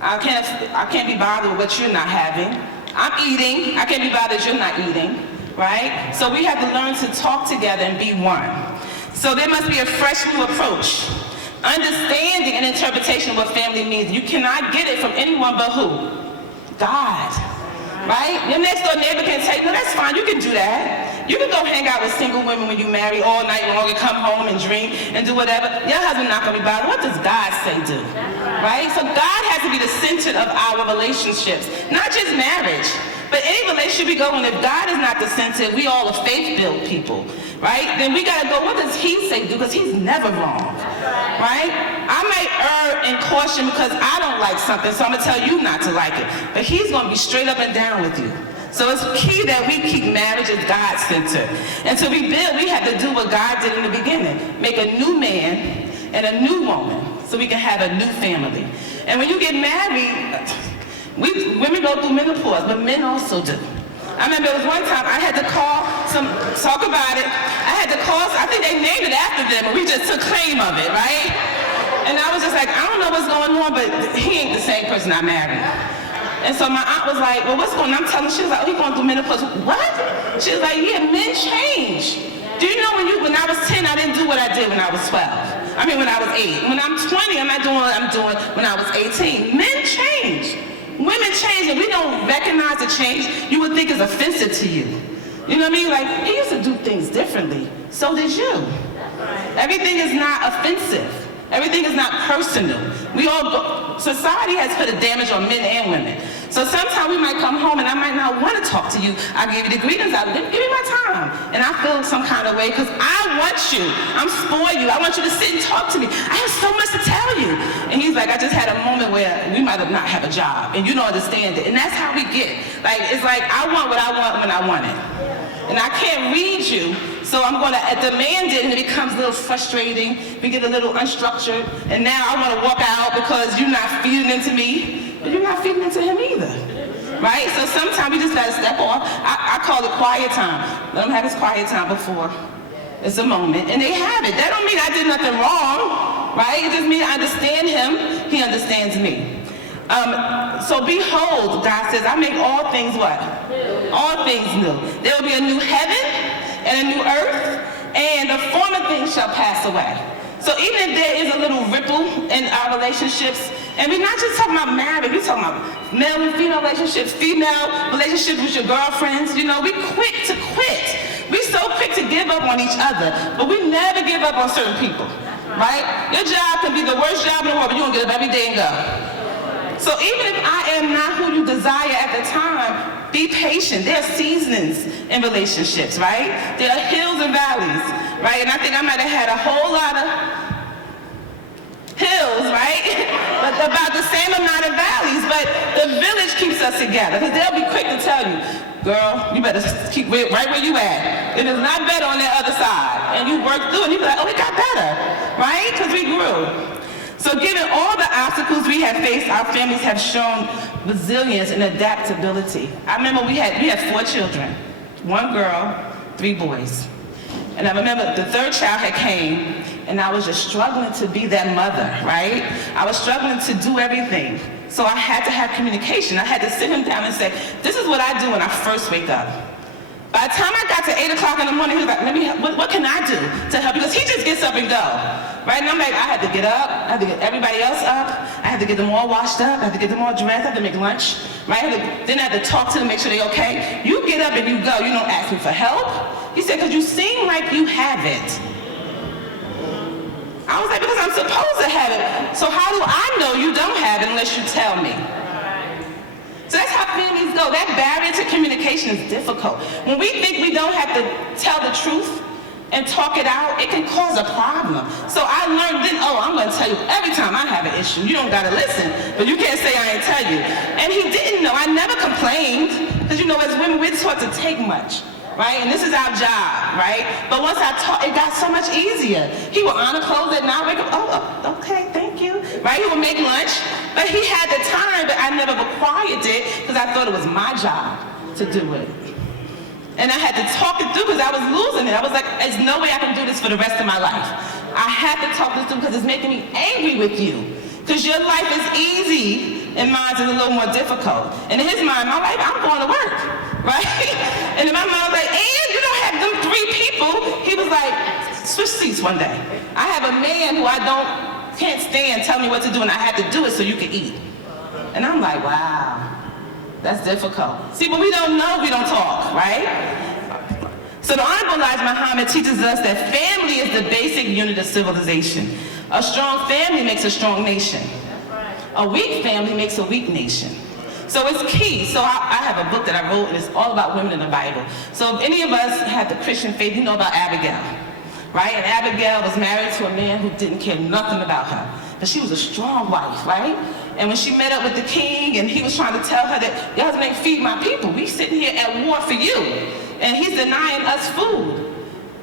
I can't be bothered with what you're not having. I'm eating. I can't be bothered you're not eating. Right? So we have to learn to talk together and be one. So there must be a fresh new approach. Understanding and interpretation of what family means. You cannot get it from anyone but who? God. Right? Your next door neighbor can say, no, that's fine, you can do that. You can go hang out with single women when you marry all night long and come home and drink and do whatever. Your husband not gonna be bothered. What does God say do? Right? So God has to be the center of our relationships, not just marriage. But any relationship we go in, if God is not the center, we all are faith-filled people, right? Then we gotta go, what does he say do? Because he's never wrong, right? I may err in caution because I don't like something, so I'm gonna tell you not to like it. But he's gonna be straight up and down with you. So it's key that we keep marriage as God-centered. And to rebuild, we have to do what God did in the beginning. Make a new man and a new woman so we can have a new family. And when you get married, women go through menopause, but men also do. I remember it was one time I had to call talk about it. I had to call, I think they named it after them, and we just took claim of it, right? And I was just like, I don't know what's going on, but he ain't the same person I married. And so my aunt was like, well, what's going on? I'm telling her, she was like, oh, he's going through menopause. What? She was like, yeah, men change. Do you know when I was 10, I didn't do what I did when I was 12. I mean, when I was 8. When I'm 20, I'm not doing what I'm doing when I was 18. Men change. Women change, and we don't recognize the change. You would think it's offensive to you. You know what I mean? Like, he used to do things differently. So did you. Everything is not offensive. Everything is not personal. Society has put a damage on men and women. So sometimes we might come home and I might not want to talk to you. I give you the greetings, give me my time. And I feel some kind of way because I want you. I'm spoil you. I want you to sit and talk to me. I have so much to tell you. And he's like, I just had a moment where we might not have a job and you don't understand it. And that's how we get. Like, it's like, I want what I want when I want it. And I can't read you, so I'm going to demand it, and it becomes a little frustrating. We get a little unstructured, and now I want to walk out because you're not feeding into me, but you're not feeding into him either, right? So sometimes we just got to step off. I call it quiet time. Let him have his quiet time before it's a moment, and they have it. That don't mean I did nothing wrong, right? It just means I understand him, he understands me. So behold, God says, I make all things what? All things new. There will be a new heaven and a new earth, and the former things shall pass away. So even if there is a little ripple in our relationships, and we're not just talking about marriage, we're talking about male and female relationships, female relationships with your girlfriends, you know, we quick to quit. We so quick to give up on each other, but we never give up on certain people, right? Your job can be the worst job in the world, but you're gonna get up every day and go. So even if I am not who you desire at the time, be patient. There are seasons in relationships, right? There are hills and valleys, right? And I think I might have had a whole lot of hills, right? But about the same amount of valleys, but the village keeps us together because they'll be quick to tell you, girl, you better keep right where you at. It is not better on that other side. And you work through it and you be like, oh, it got better, right? Because we grew. So given all the obstacles we have faced, our families have shown resilience and adaptability. I remember we had 4 children, 1 girl, 3 boys. And I remember the 3rd child had came, and I was just struggling to be that mother, right? I was struggling to do everything. So I had to have communication. I had to sit him down and say, this is what I do when I first wake up. By the time I got to 8 o'clock in the morning, he was like, what can I do to help you? Because he just gets up and go, right? And I'm like, I had to get up, I had to get everybody else up, I had to get them all washed up, I had to get them all dressed, I had to make lunch, right? Then I had to talk to them, make sure they're okay. You get up and you go, you don't ask me for help. He said, because you seem like you have it. I was like, because I'm supposed to have it. So how do I know you don't have it unless you tell me? So that's how families go. That barrier to communication is difficult. When we think we don't have to tell the truth and talk it out, it can cause a problem. So I learned then, I'm gonna tell you every time I have an issue. You don't gotta listen, but you can't say I ain't tell you. And he didn't know. I never complained, because as women, we're taught to take much, right? And this is our job, right? But once I taught, it got so much easier. He would honor clothes at night, wake up, okay, thank you, right? He would make lunch, but he had the time, but I never required it, because I thought it was my job to do it. And I had to talk it through, because I was losing it. I was like, there's no way I can do this for the rest of my life. I had to talk this through, because it's making me angry with you. Because your life is easy, and mine is a little more difficult. And in his mind, my life, I'm going to work, right? And in my mind, I was like, and you don't have them 3 people. He was like, switch seats one day. I have a man who can't stand tell me what to do, and I had to do it so you can eat. And I'm like, wow, that's difficult. See, but we don't know, we don't talk, right? So the Honorable Elijah Muhammad teaches us that family is the basic unit of civilization. A strong family makes a strong nation. A weak family makes a weak nation. So it's key. So I have a book that I wrote, and it's all about women in the Bible. So if any of us have the Christian faith, you know about Abigail, right? And Abigail was married to a man who didn't care nothing about her. But she was a strong wife, right? And when she met up with the king, and he was trying to tell her that, your husband ain't feed my people. We sitting here at war for you. And he's denying us food.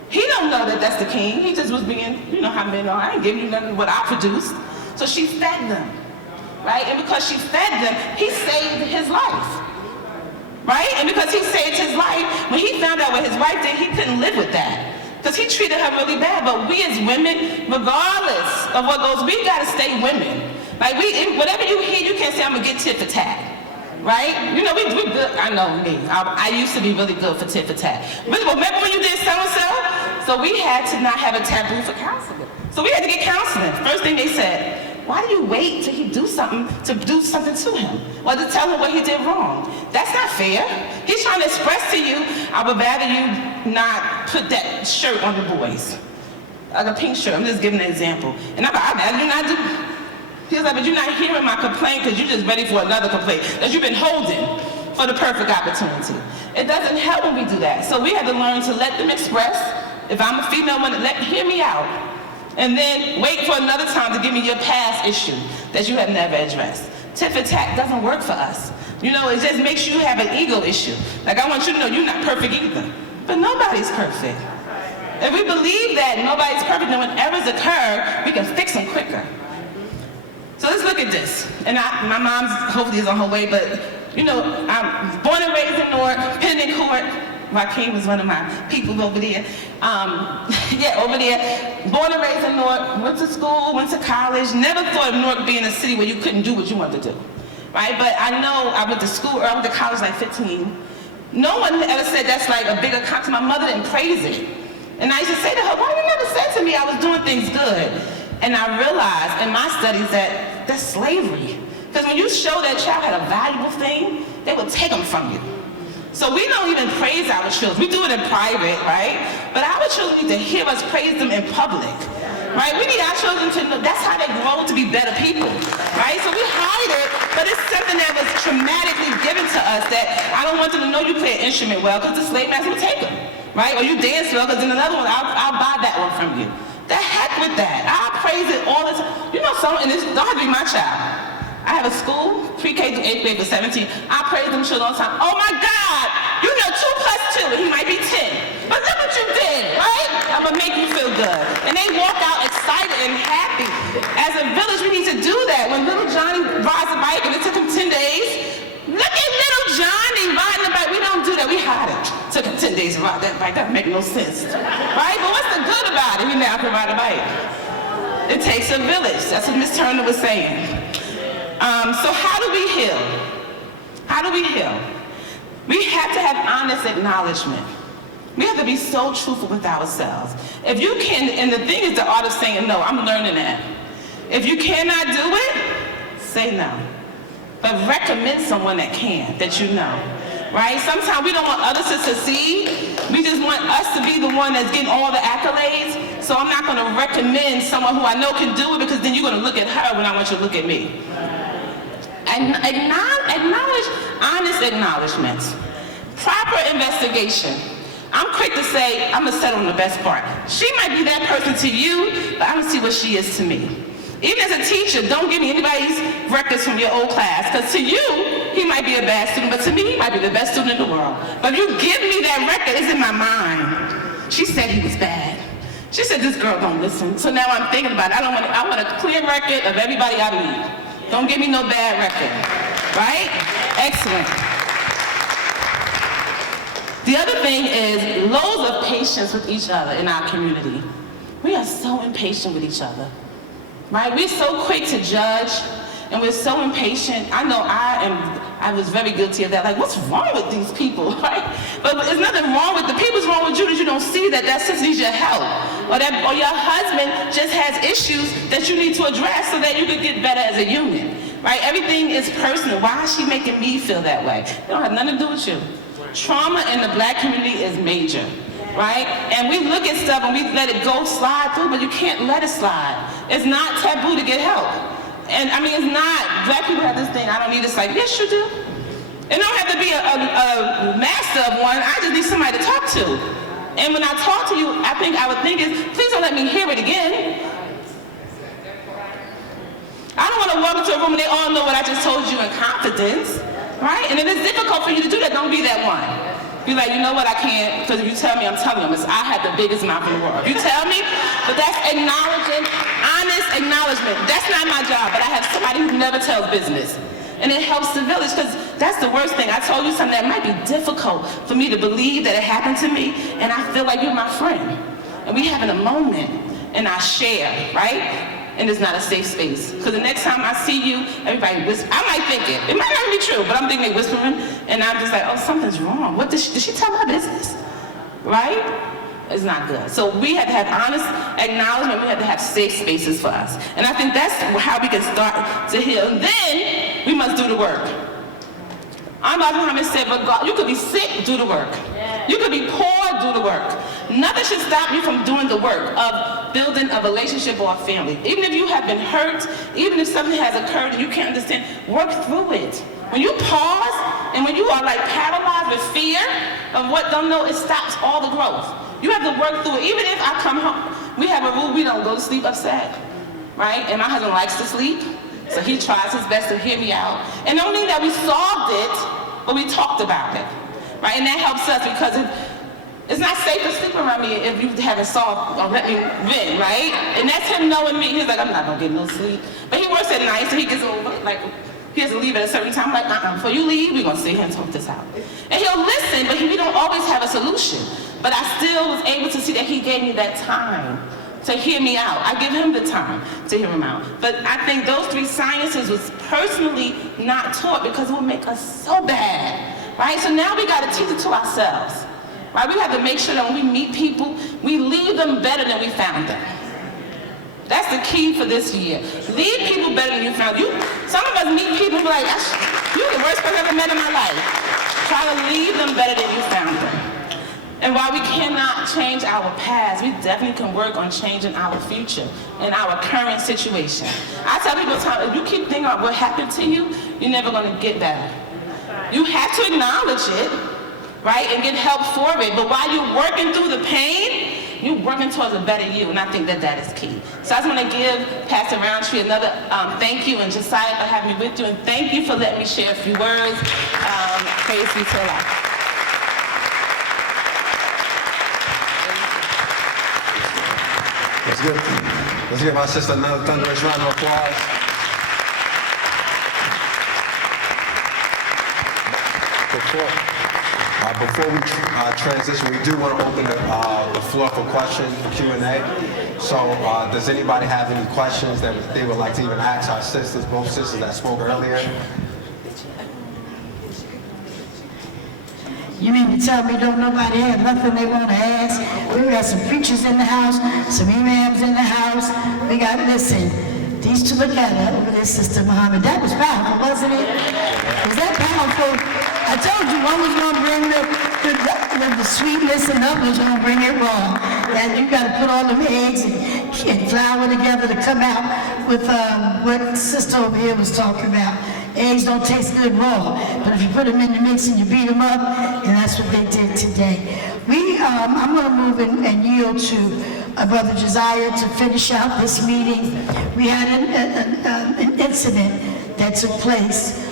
He don't know that that's the king. He just was being, how men are. I ain't giving you nothing of what I produced. So she fed them, right? And because she fed them, he saved his life, right? And because he saved his life, when he found out what his wife did, he couldn't live with that. Because he treated her really bad. But we as women, regardless of what goes, we gotta stay women. Like whatever you hear, you can't say, I'm gonna get tit for tat, right? We good. I know me. I used to be really good for tit for tat. But remember when you did so-and-so? So we had to not have a taboo for counseling. So we had to get counseling. First thing they said, why do you wait till he do something to him? Or to tell him what he did wrong? That's not fair. He's trying to express to you, I would rather you not put that shirt on the boys. Like a pink shirt, I'm just giving an example. And I'm like, I'd rather you not do. He was like, but you're not hearing my complaint because you're just ready for another complaint that you've been holding for the perfect opportunity. It doesn't help when we do that. So we had to learn to let them express. If I'm a female, hear me out. And then wait for another time to give me your past issue that you have never addressed. Tit for tat doesn't work for us. It just makes you have an ego issue. Like, I want you to know you're not perfect either. But nobody's perfect. If we believe that nobody's perfect, then when errors occur, we can fix them quicker. So let's look at this. And my mom's hopefully is on her way, but I'm born and raised in Newark, Pending Court. Joaquin was one of my people over there. Over there. Born and raised in Newark, went to school, went to college. Never thought of Newark being a city where you couldn't do what you wanted to do, right? But I know I went to school, or I went to college like 15. No one ever said that's like a big accomplishment. My mother didn't praise it. And I used to say to her, why you never said to me I was doing things good? And I realized in my studies that that's slavery. Because when you show that child had a valuable thing, they would take them from you. So we don't even praise our children. We do it in private, right? But our children need to hear us praise them in public, right? We need our children to know that's how they grow to be better people, right? So we hide it, but it's something that was traumatically given to us that I don't want them to know you play an instrument well because the slave master will take them, right? Or you dance well because in another one, I'll buy that one from you. The heck with that. I praise it all the time. And this don't have to be my child. I have a school, pre-K through 8th grade for 17. I praise them children all the time. Oh my God, 2 + 2, and he might be 10. But look what you did, right? I'm gonna make you feel good. And they walk out excited and happy. As a village, we need to do that. When little Johnny rides a bike and it took him 10 days, look at little Johnny riding the bike. We don't do that, we hide it. Took him 10 days to ride that bike, that make no sense, right? But what's the good about it? He now can ride a bike. It takes a village, that's what Miss Turner was saying. So how do we heal? How do we heal? We have to have honest acknowledgement. We have to be so truthful with ourselves. If you can, and the thing is the art of saying no, I'm learning that. If you cannot do it, say no. But recommend someone that can, that you know. Right? Sometimes we don't want others to succeed. We just want us to be the one that's getting all the accolades. So I'm not going to recommend someone who I know can do it, because then you're going to look at her when I want you to look at me. And acknowledge honest acknowledgments. Proper investigation. I'm quick to say, I'm gonna settle on the best part. She might be that person to you, but I'm gonna see what she is to me. Even as a teacher, don't give me anybody's records from your old class, because to you, he might be a bad student, but to me, he might be the best student in the world. But if you give me that record, it's in my mind. She said he was bad. She said this girl don't listen. So now I'm thinking about it. I want a clear record of everybody I meet. Don't give me no bad record, right? Excellent. The other thing is loads of patience with each other in our community. We are so impatient with each other, right? We're so quick to judge, and we're so impatient. I know I was very guilty of that. Like, what's wrong with these people, right? But there's nothing wrong with the people's wrong with you that you don't see that sister needs your help, or your husband just has issues that you need to address so that you could get better as a unit, right? Everything is personal. Why is she making me feel that way? It don't have nothing to do with you. Trauma in the Black community is major, right? And we look at stuff and we let it go slide through, but you can't let it slide. It's not taboo to get help. And I mean, it's not, Black people have this thing, I don't need a psych. Yes, you do. It don't have to be a master of one, I just need somebody to talk to. And when I talk to you, I would think is, please don't let me hear it again. I don't want to walk into a room and they all know what I just told you in confidence. Right? And if it's difficult for you to do that, don't be that one. Be like, you know what, I can't, because if you tell me, I'm telling them. I have the biggest mouth in the world. If you tell me, but that's acknowledging, honest acknowledgement. That's not my job, but I have somebody who never tells business. And it helps the village, because that's the worst thing. I told you something that might be difficult for me to believe that it happened to me, and I feel like you're my friend. And we having a moment, and I share, right? And it's not a safe space. Because the next time I see you, everybody whisper. I might think it. It might not be true, but I'm thinking they whispering, and I'm just like, oh, something's wrong. What did she tell my business? Right? It's not good. So we have to have honest acknowledgement. We have to have safe spaces for us. And I think that's how we can start to heal. And then we must do the work. Anwar Muhammad said, you could be sick, do the work. You could be poor, do the work. Nothing should stop you from doing the work of building a relationship or a family. Even if you have been hurt, even if something has occurred and you can't understand, work through it. When you pause and when you are like paralyzed with fear of what don't know, it stops all the growth. You have to work through it. Even if I come home, we have a rule, we don't go to sleep upset, right? And my husband likes to sleep, so he tries his best to hear me out. And not only that we solved it, but we talked about it, right? And that helps us, because it's not safe to sleep around me if you haven't solved or let me win, right? And that's him knowing me. He's like, I'm not gonna get no sleep. But he works at night, so he gets over, like, he has to leave at a certain time. I'm like, before you leave, we're gonna sit here and talk this out. And he'll listen, but we don't always have a solution. But I still was able to see that he gave me that time to hear me out. I give him the time to hear him out. But I think those 3 sciences was personally not taught, because it would make us so bad, right? So now we gotta teach it to ourselves, right? We have to make sure that when we meet people, we leave them better than we found them. That's the key for this year. Leave people better than you found them. Some of us meet people and be like, you're the worst person I've ever met in my life. Try to leave them better than you found them. And while we cannot change our past, we definitely can work on changing our future and our current situation. I tell people, if you keep thinking about what happened to you, you're never going to get better. You have to acknowledge it, right, and get help for it. But while you're working through the pain, you're working towards a better you, and I think that is key. So I just want to give Pastor Roundtree another thank you, and Josiah for having me with you, and thank you for letting me share a few words. Praise be to Allah. Let's give my sister another thunderous round of applause. Before we transition, we do want to open the floor for questions, Q&A. So does anybody have any questions that they would like to even ask our sisters, both sisters that spoke earlier? You mean to tell me don't nobody have nothing they want to ask? We got some preachers in the house, some imams in the house. We got, listen, these two, look at that over there, Sister Muhammad. That was powerful, wasn't it? Was that powerful? I told you one was going to bring the sweetness and the other was going to bring it raw. And you got to put all them eggs and flour together to come out with what Sister over here was talking about. Eggs don't taste good raw, but if you put them in the mix and you beat them up, and that's what they did today. I'm going to move and yield to Brother Josiah to finish out this meeting. We had an incident that took place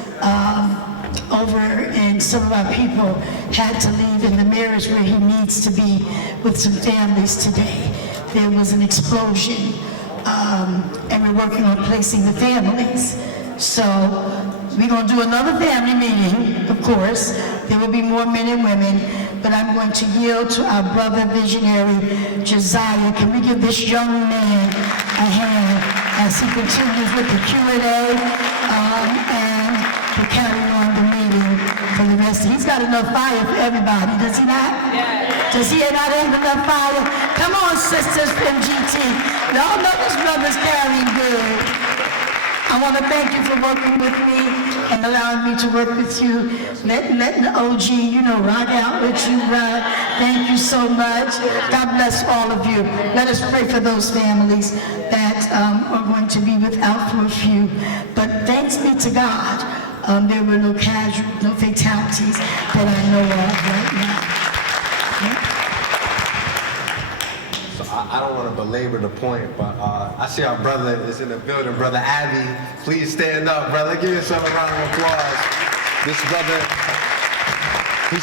over, and some of our people had to leave, and the mayor is where he needs to be with some families today. There was an explosion, and we're working on placing the families. So we're going to do another family meeting, of course. There will be more men and women, but I'm going to yield to our brother visionary, Josiah. Can we give this young man a hand as he continues with the Q&A and to carry on the meeting for the rest? He's got enough fire for everybody, does he not? Yeah. Does he not have enough fire? Come on, sisters from GT. Y'all know this brother's carrying good. I want to thank you for working with me and allowing me to work with you. Letting the OG, rock out with you, Rod. Thank you so much. God bless all of you. Let us pray for those families that are going to be without for a few. But thanks be to God, there were no casualties, no fatalities that I know of right now. Yeah. I don't want to belabor the point, but I see our brother is in the building, Brother Abbey. Please stand up, brother. Give yourself a round of applause. This brother, he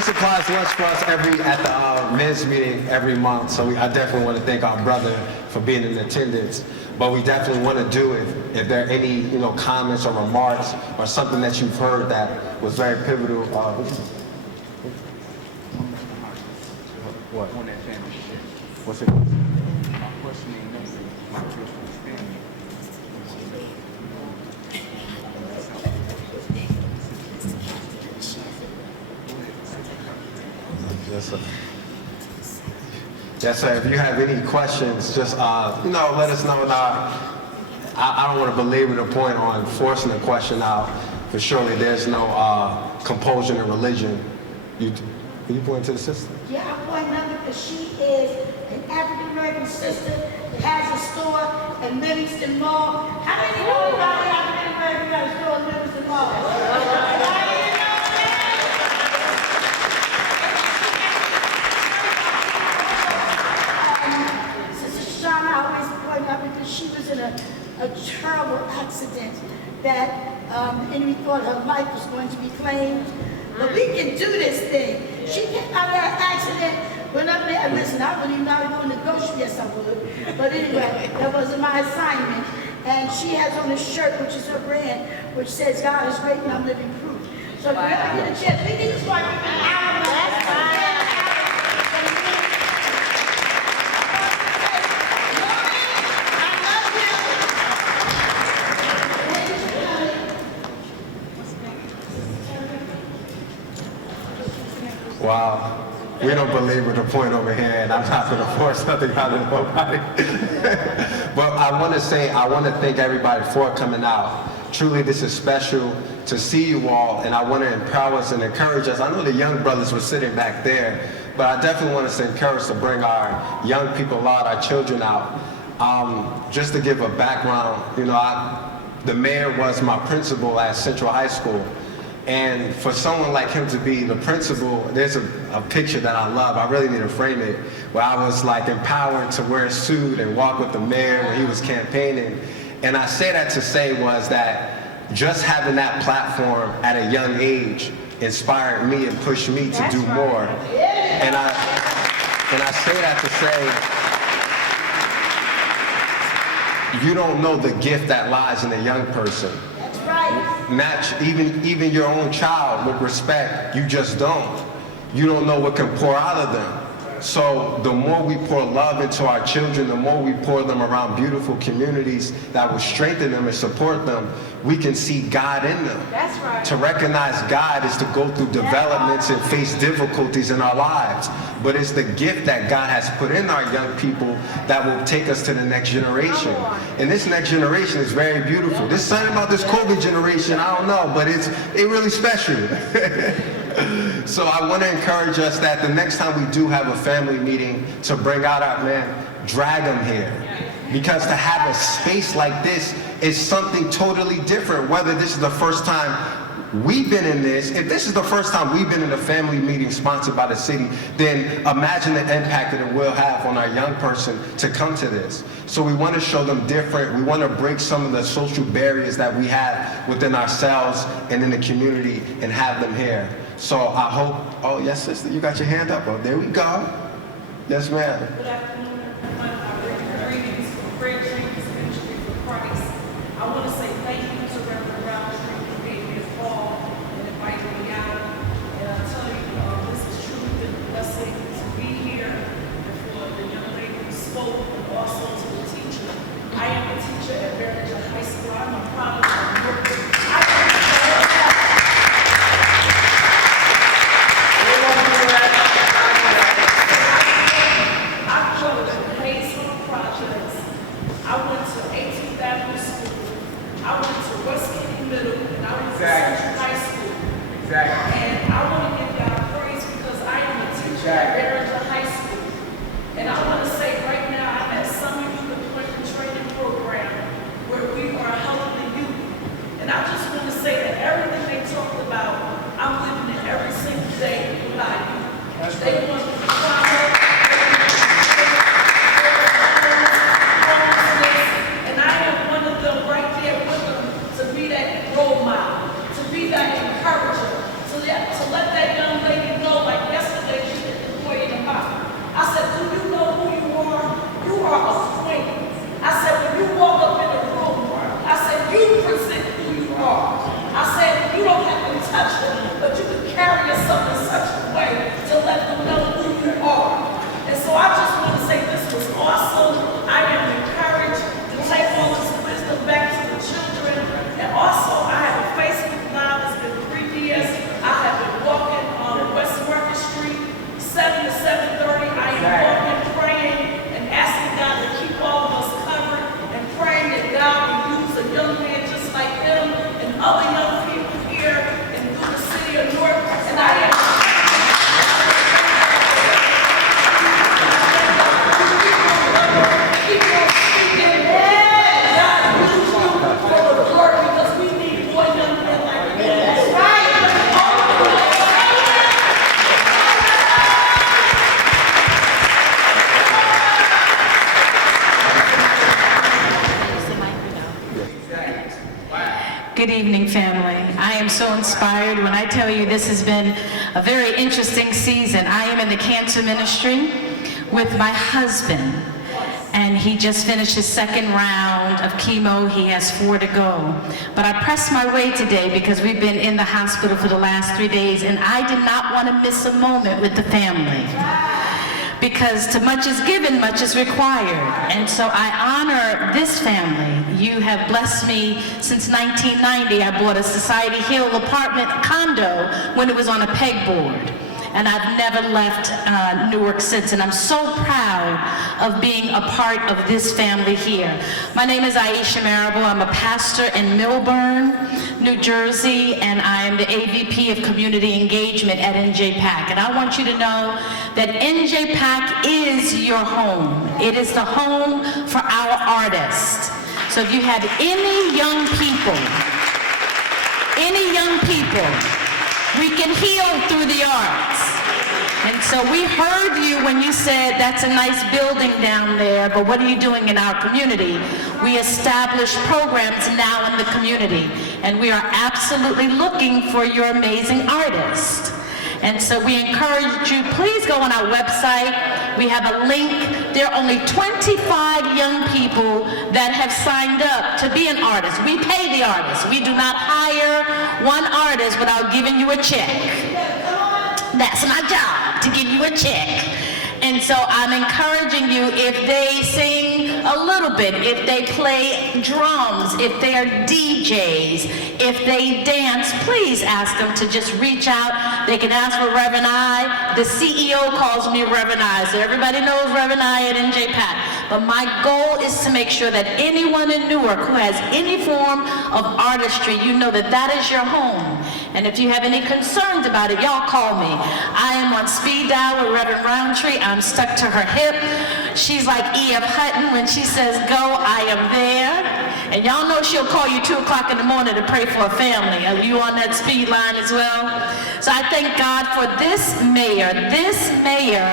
supplies lunch for us at the men's meeting every month. So I definitely want to thank our brother for being in attendance. But we definitely want to do it if there are any comments or remarks or something that you've heard that was very pivotal. What? On that family shit. What's it? My questioning memory, my Christmas family. Yes, sir. Yes, sir. If you have any questions, just let us know. I don't want to belabor the point on forcing the question out, but surely there's no compulsion in religion. Can you point to the sister? Yeah, I'm pointing out because she is an African-American sister that has a store in Livingston Mall. How many know about African-American got a store in Livingston Mall? Sister Shauna always pointed out because she was in a terrible accident that the enemy thought her life was going to be claimed. But we can do this thing. She came out of that accident, went up there, and listen, I wouldn't even know how to negotiate. Yes, I would. But anyway, that wasn't my assignment. And she has on a shirt, which is her brand, which says, God is great and I'm living proof. So if you ever get a chance, we need to start giving out. That's fine. Wow. We don't belabor the point over here, and I'm not going to force nothing out of nobody. But I want to thank everybody for coming out. Truly, this is special to see you all, and I want to empower us and encourage us. I know the young brothers were sitting back there, but I definitely want us to encourage us to bring our young people out, our children out. Just to give a background, the mayor was my principal at Central High School. And for someone like him to be the principal, there's a picture that I love. I really need to frame it, where I was like empowered to wear a suit and walk with the mayor when he was campaigning. And I say that to say was that just having that platform at a young age inspired me and pushed me to do more. And I say that to say, you don't know the gift that lies in a young person. Match even your own child with respect. You just don't. You don't know what can pour out of them. So the more we pour love into our children, the more we pour them around beautiful communities that will strengthen them and support them, we can see God in them. That's right. To recognize God is to go through developments and face difficulties in our lives. But it's the gift that God has put in our young people that will take us to the next generation. And this next generation is very beautiful. There's something about this COVID generation, I don't know, but it's really special. So I want to encourage us that the next time we do have a family meeting, to bring out our man, drag them here. Because to have a space like this is something totally different, whether this is the first time we've been in this. If this is the first time we've been in a family meeting sponsored by the city, then imagine the impact that it will have on our young person to come to this. So we want to show them different. We want to break some of the social barriers that we have within ourselves and in the community and have them here. So I hope, oh yes, sister, you got your hand up. Oh, there we go. Yes, ma'am. Good afternoon, everyone. Greetings from Great Dreams Ministry for Christ. I want to say thank you to Reverend Roundtree for being here fall and inviting me out. And I tell you, this is truly been a blessing to be here, and for the young lady who spoke, and also to the teacher. I am a teacher at Barrington High School. I'm a product of work. I went to 18th Avenue School. I went to West Kenny Middle, and I went to Central High School. And I want to give God praise because I am a teacher at Barrington High School. And I want to say right now, I'm at Summer Youth Employment Training Program where we are helping the youth. And I just want to say that everything they talked about, I'm living it every single day with my youth. They want to trauma. Good evening, family. I am so inspired when I tell you this has been a very interesting season. I am in the cancer ministry with my husband, and he just finished his second round of chemo. He has 4 to go. But I pressed my way today because we've been in the hospital for the last 3 days, and I did not want to miss a moment with the family. Because to much is given, much is required. And so I honor this family. You have blessed me since 1990. I bought a Society Hill apartment condo when it was on a pegboard. And I've never left Newark since, and I'm so proud of being a part of this family here. My name is Aisha Marable. I'm a pastor in Millburn, New Jersey, and I am the AVP of Community Engagement at NJPAC. And I want you to know that NJPAC is your home. It is the home for our artists. So if you have any young people, we can heal through the arts. And so we heard you when you said that's a nice building down there, but what are you doing in our community? We establish programs now in the community, and we are absolutely looking for your amazing artists. And so we encourage you, please go on our website. We have a link. There are only 25 young people that have signed up to be an artist. We pay the artists. We do not hire one artist without giving you a check. That's my job, to give you a check. And And so I'm encouraging you, if they sing a little bit, if they play drums, if they are DJs, if they dance, please ask them to just reach out. They can ask for Reverend I. The CEO calls me Reverend I, so everybody knows Reverend I at NJPAC. But my goal is to make sure that anyone in Newark who has any form of artistry, you know that that is your home. And if you have any concerns about it, y'all call me. I am on speed dial with Reverend Roundtree. I'm stuck to her hip. She's like E.F. Hutton. When she says go, I am there. And y'all know she'll call you 2 o'clock in the morning to pray for a family. Are you on that speed line as well? So I thank God for this mayor. This mayor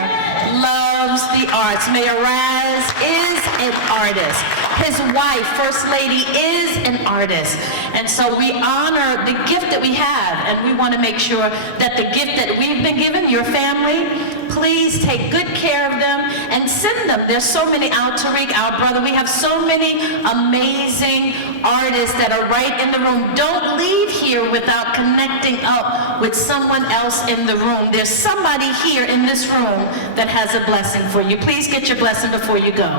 loves the arts. Mayor Raz is an artist. His wife, First Lady, is an artist. And so we honor the gift that we have, and we want to make sure that the gift that we've been given, your family, please take good care of them and send them. There's so many, Al Tariq, our brother, we have so many amazing artists that are right in the room. Don't leave here without connecting up with someone else in the room. There's somebody here in this room that has a blessing for you. Please get your blessing before you go.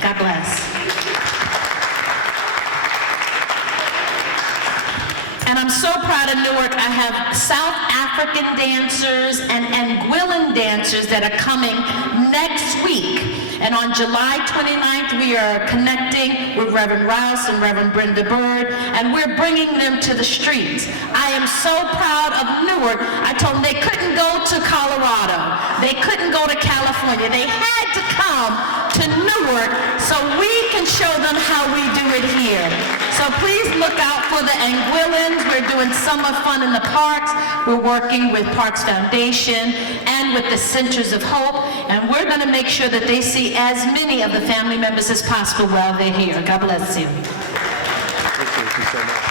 God bless. And I'm so proud of Newark. I have South African dancers and Anguillan dancers that are coming next week. And on July 29th, we are connecting with Reverend Rouse and Reverend Brenda Bird, and we're bringing them to the streets. I am so proud of Newark. I told them they couldn't go to Colorado. They couldn't go to California. They had to come to Newark so we can show them how we do it here. So please look out for the Anguillans. We're doing summer fun in the parks. We're working with Parks Foundation and with the Centers of Hope, and we're going to make sure that they see as many of the family members as possible while they're here. God bless you. Appreciate you so much.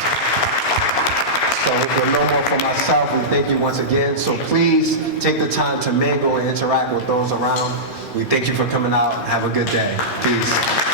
So there's no more for myself. We thank you once again. So please take the time to mingle and interact with those around. We thank you for coming out. Have a good day. Peace.